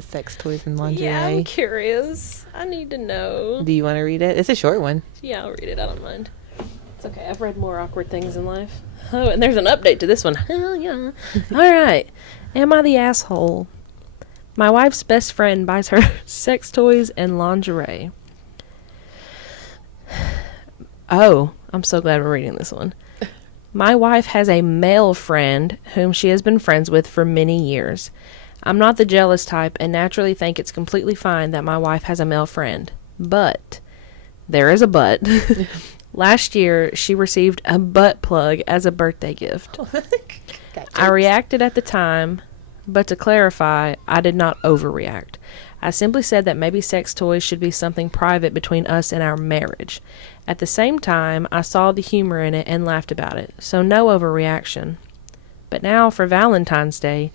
Sex toys and lingerie. Yeah, I'm curious. I need to know. Do you want to read it? It's a short one. Yeah, I'll read it. I don't mind. It's okay. I've read more awkward things in life. Oh, and there's an update to this one. Hell yeah. All right. Am I the asshole? My wife's best friend buys her sex toys and lingerie. Oh, I'm so glad we're reading this one. My wife has a male friend whom she has been friends with for many years. I'm not the jealous type and naturally think it's completely fine that my wife has a male friend. But, there is a but. Last year, she received a butt plug as a birthday gift. I reacted at the time, but to clarify, I did not overreact. I simply said that maybe sex toys should be something private between us and our marriage. At the same time, I saw the humor in it and laughed about it, so no overreaction. But now, for Valentine's Day,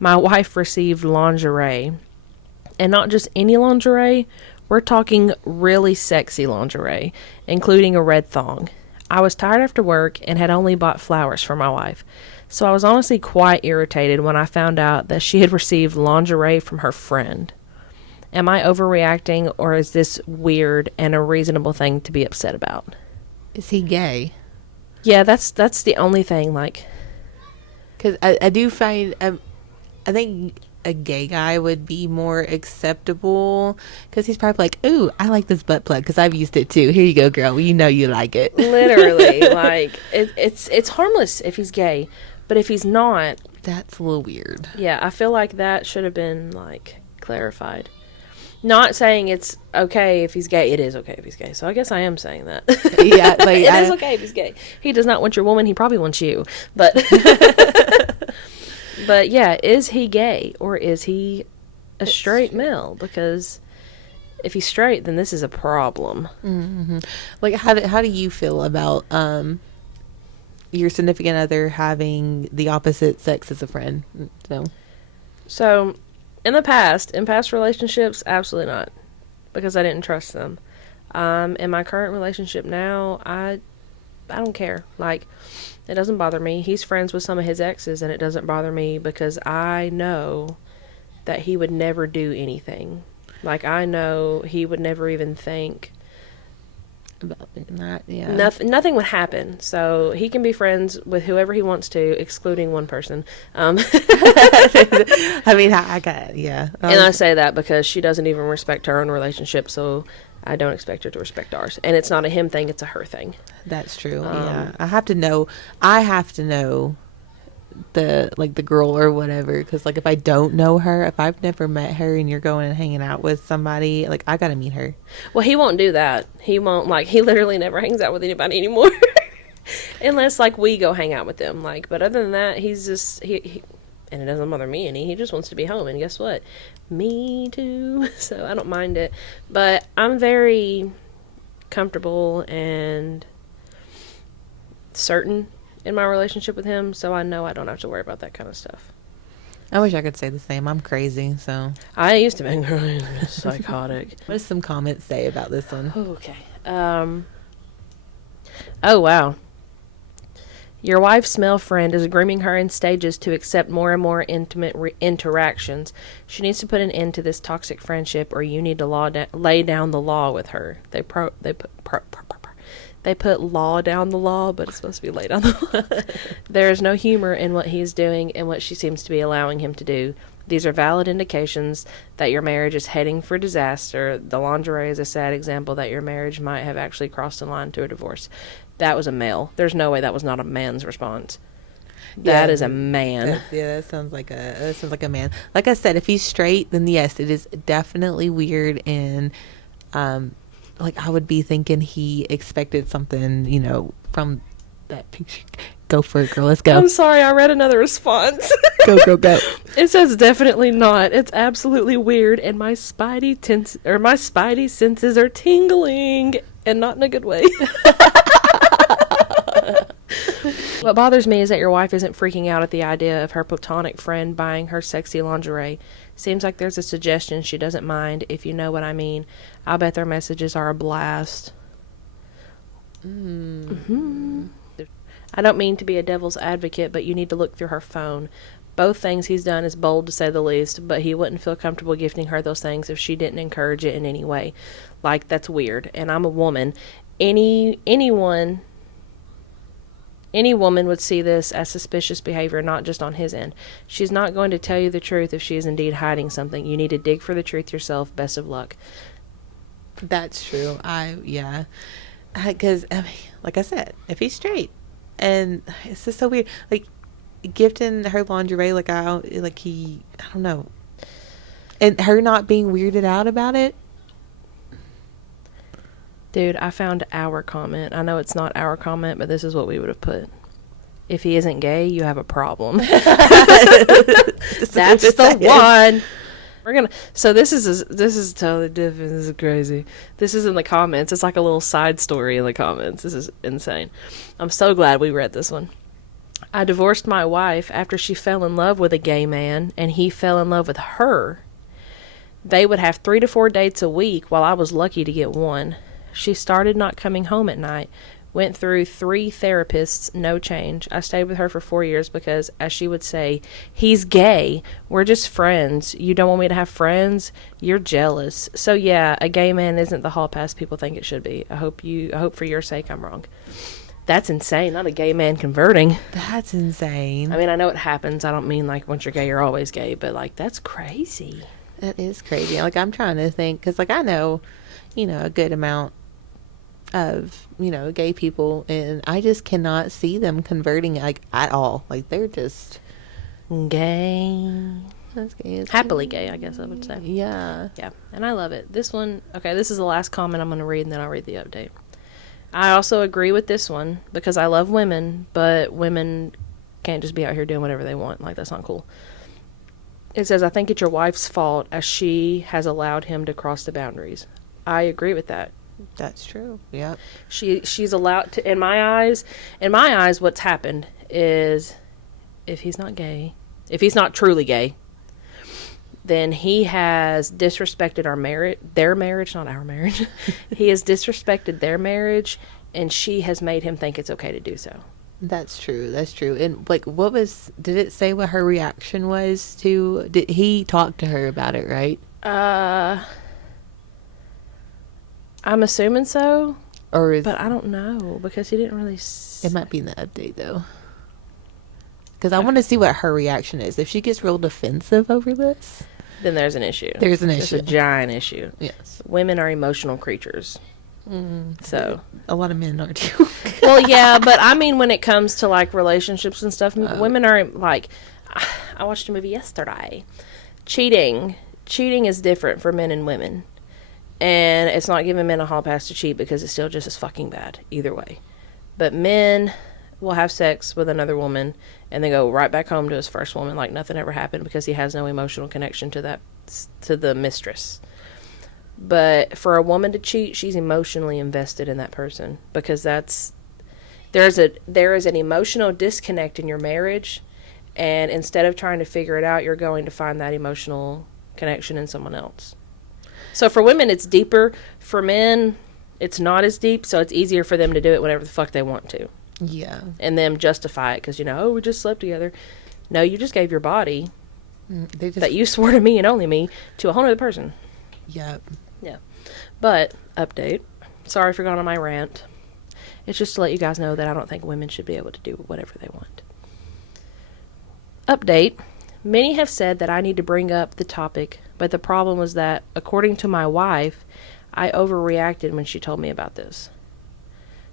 my wife received lingerie. And not just any lingerie, we're talking really sexy lingerie, including a red thong. I was tired after work and had only bought flowers for my wife, so I was honestly quite irritated when I found out that she had received lingerie from her friend. Am I overreacting, or is this weird and a reasonable thing to be upset about? Is he gay? Yeah, that's the only thing, like... Because I do find... I think a gay guy would be more acceptable, because he's probably like, ooh, I like this butt plug because I've used it too. Here you go, girl. You know you like it. Literally. Like, it's harmless if he's gay, but if he's not... That's a little weird. Yeah, I feel like that should have been, like, clarified. Not saying it's okay if he's gay. It is okay if he's gay. So I guess I am saying that. Yeah, like, it is okay if he's gay. He does not want your woman. He probably wants you. But but yeah, is he gay or is he a straight male? Because if he's straight, then this is a problem. Mm-hmm. Like, how do you feel about your significant other having the opposite sex as a friend? So in past relationships, absolutely not, because I didn't trust them. In my current relationship now, I don't care. Like, it doesn't bother me. He's friends with some of his exes, and it doesn't bother me because I know that he would never do anything. Like, I know he would never even think about that. Yeah, nothing would happen. So he can be friends with whoever he wants to, excluding one person. I mean, I got, yeah. And I say that because she doesn't even respect her own relationship, so I don't expect her to respect ours. And it's not a him thing, it's a her thing. That's true. Yeah, I have to know the girl or whatever, because like if I don't know her, if I've never met her and you're going and hanging out with somebody, like I gotta meet her. Well, he won't do that. He won't, like, he literally never hangs out with anybody anymore unless like we go hang out with them. Like, but other than that, he's just he and it doesn't bother me any. He just wants to be home, and guess what, me too. So I don't mind it, but I'm very comfortable and certain in my relationship with him, so I know I don't have to worry about that kind of stuff. I wish I could say the same. I'm crazy, so. I used to be psychotic. What does some comments say about this one? Okay. Oh, wow. Your wife's male friend is grooming her in stages to accept more and more intimate interactions. She needs to put an end to this toxic friendship, or you need to lay down the law with her. They put law down the law, but it's supposed to be lay down the law. There is no humor in what he is doing and what she seems to be allowing him to do. These are valid indications that your marriage is heading for disaster. The lingerie is a sad example that your marriage might have actually crossed the line to a divorce. That was a male. There's no way that was not a man's response. That is a man. That sounds like a man. Like I said, if he's straight, then yes, it is definitely weird, and like I would be thinking he expected something, from that picture. Go for it, girl. Let's go. I'm sorry, I read another response. Go. It says definitely not. It's absolutely weird, and my spidey senses are tingling, and not in a good way. What bothers me is that your wife isn't freaking out at the idea of her platonic friend buying her sexy lingerie. Seems like there's a suggestion she doesn't mind, if you know what I mean. I'll bet their messages are a blast. Mm-hmm. I don't mean to be a devil's advocate, but you need to look through her phone. Both things he's done is bold, to say the least, but he wouldn't feel comfortable gifting her those things if she didn't encourage it in any way. Like, that's weird. And I'm a woman. Any woman would see this as suspicious behavior, not just on his end. She's not going to tell you the truth if she is indeed hiding something. You need to dig for the truth yourself. Best of luck. That's true. Because, like I said, if he's straight, and it's just so weird, like gifting her lingerie, I don't know, and her not being weirded out about it. Dude, I found our comment. I know it's not our comment, but this is what we would have put. If he isn't gay, you have a problem. That's the one. So this is totally different. This is crazy. This is in the comments. It's like a little side story in the comments. This is insane. I'm so glad we read this one. I divorced my wife after she fell in love with a gay man, and he fell in love with her. They would have 3 to 4 dates a week, while I was lucky to get one. She started not coming home at night. Went through 3 therapists, no change. I stayed with her for 4 years because, as she would say, he's gay. We're just friends. You don't want me to have friends? You're jealous. So yeah, a gay man isn't the hall pass people think it should be. I hope for your sake I'm wrong. That's insane. Not a gay man converting. That's insane. I mean, I know it happens. I don't mean like once you're gay, you're always gay, but like that's crazy. That is crazy. Like I'm trying to think, because like I know, a good amount of gay people, and I just cannot see them converting like at all. Like they're just gay. That's gay. It's Happily gay, I guess I would say. Yeah. Yeah, and I love it. This one, okay, this is the last comment I'm going to read, and then I'll read the update. I also agree with this one because I love women, but women can't just be out here doing whatever they want. Like, that's not cool. It says, I think it's your wife's fault as she has allowed him to cross the boundaries. I agree with that. That's true. Yeah. She's allowed to, in my eyes, what's happened is if he's not gay, if he's not truly gay, then he has disrespected their marriage, not our marriage. He has disrespected their marriage, and she has made him think it's okay to do so. That's true. That's true. And like, did it say what her reaction was to, did he talk to her about it, right? I'm assuming so, Or but I don't know because he didn't really it might be in the update though. Because I want to see what her reaction is. If she gets real defensive over this, then there's an issue. There's an It's issue. a giant issue. Yes. Women are emotional creatures. So a lot of men are too. well, yeah, but I mean, when it comes to like relationships and stuff, women are like, I watched a movie yesterday. Cheating is different for men and women, and it's not giving men a hall pass to cheat because it's still just as fucking bad either way. But men will have sex with another woman and then go right back home to his first woman like nothing ever happened because he has no emotional connection to the mistress. But for a woman to cheat, she's emotionally invested in that person because there is an emotional disconnect in your marriage, and instead of trying to figure it out, you're going to find that emotional connection in someone else. So for women, it's deeper. For men, it's not as deep, so it's easier for them to do it whenever the fuck they want to. Yeah. And them justify it because, oh, we just slept together. No, you just gave your body that you swore to me and only me to a whole other person. Yep. Yeah. But, update. Sorry for going on my rant. It's just to let you guys know that I don't think women should be able to do whatever they want. Update. Many have said that I need to bring up the topic, but the problem was that, according to my wife, I overreacted when she told me about this.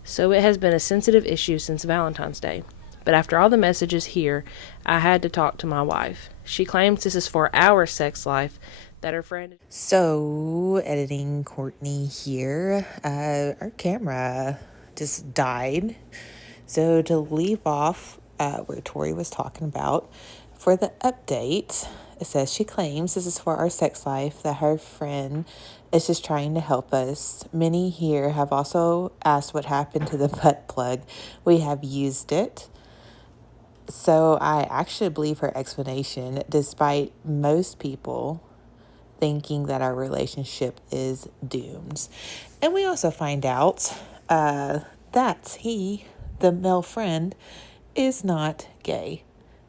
So it has been a sensitive issue since Valentine's Day. But after all the messages here, I had to talk to my wife. She claims this is for our sex life, that her friend... So, editing Courtney here. Our camera just died. So, to leave off where Tori was talking about, for the update, it says she claims this is for our sex life, that her friend is just trying to help us. Many here have also asked what happened to the butt plug. We have used it. So, I actually believe her explanation, despite most people thinking that our relationship is doomed. And we also find out that he, the male friend, is not gay.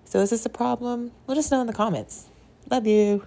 So is this a problem? Let us know in the comments. Love you.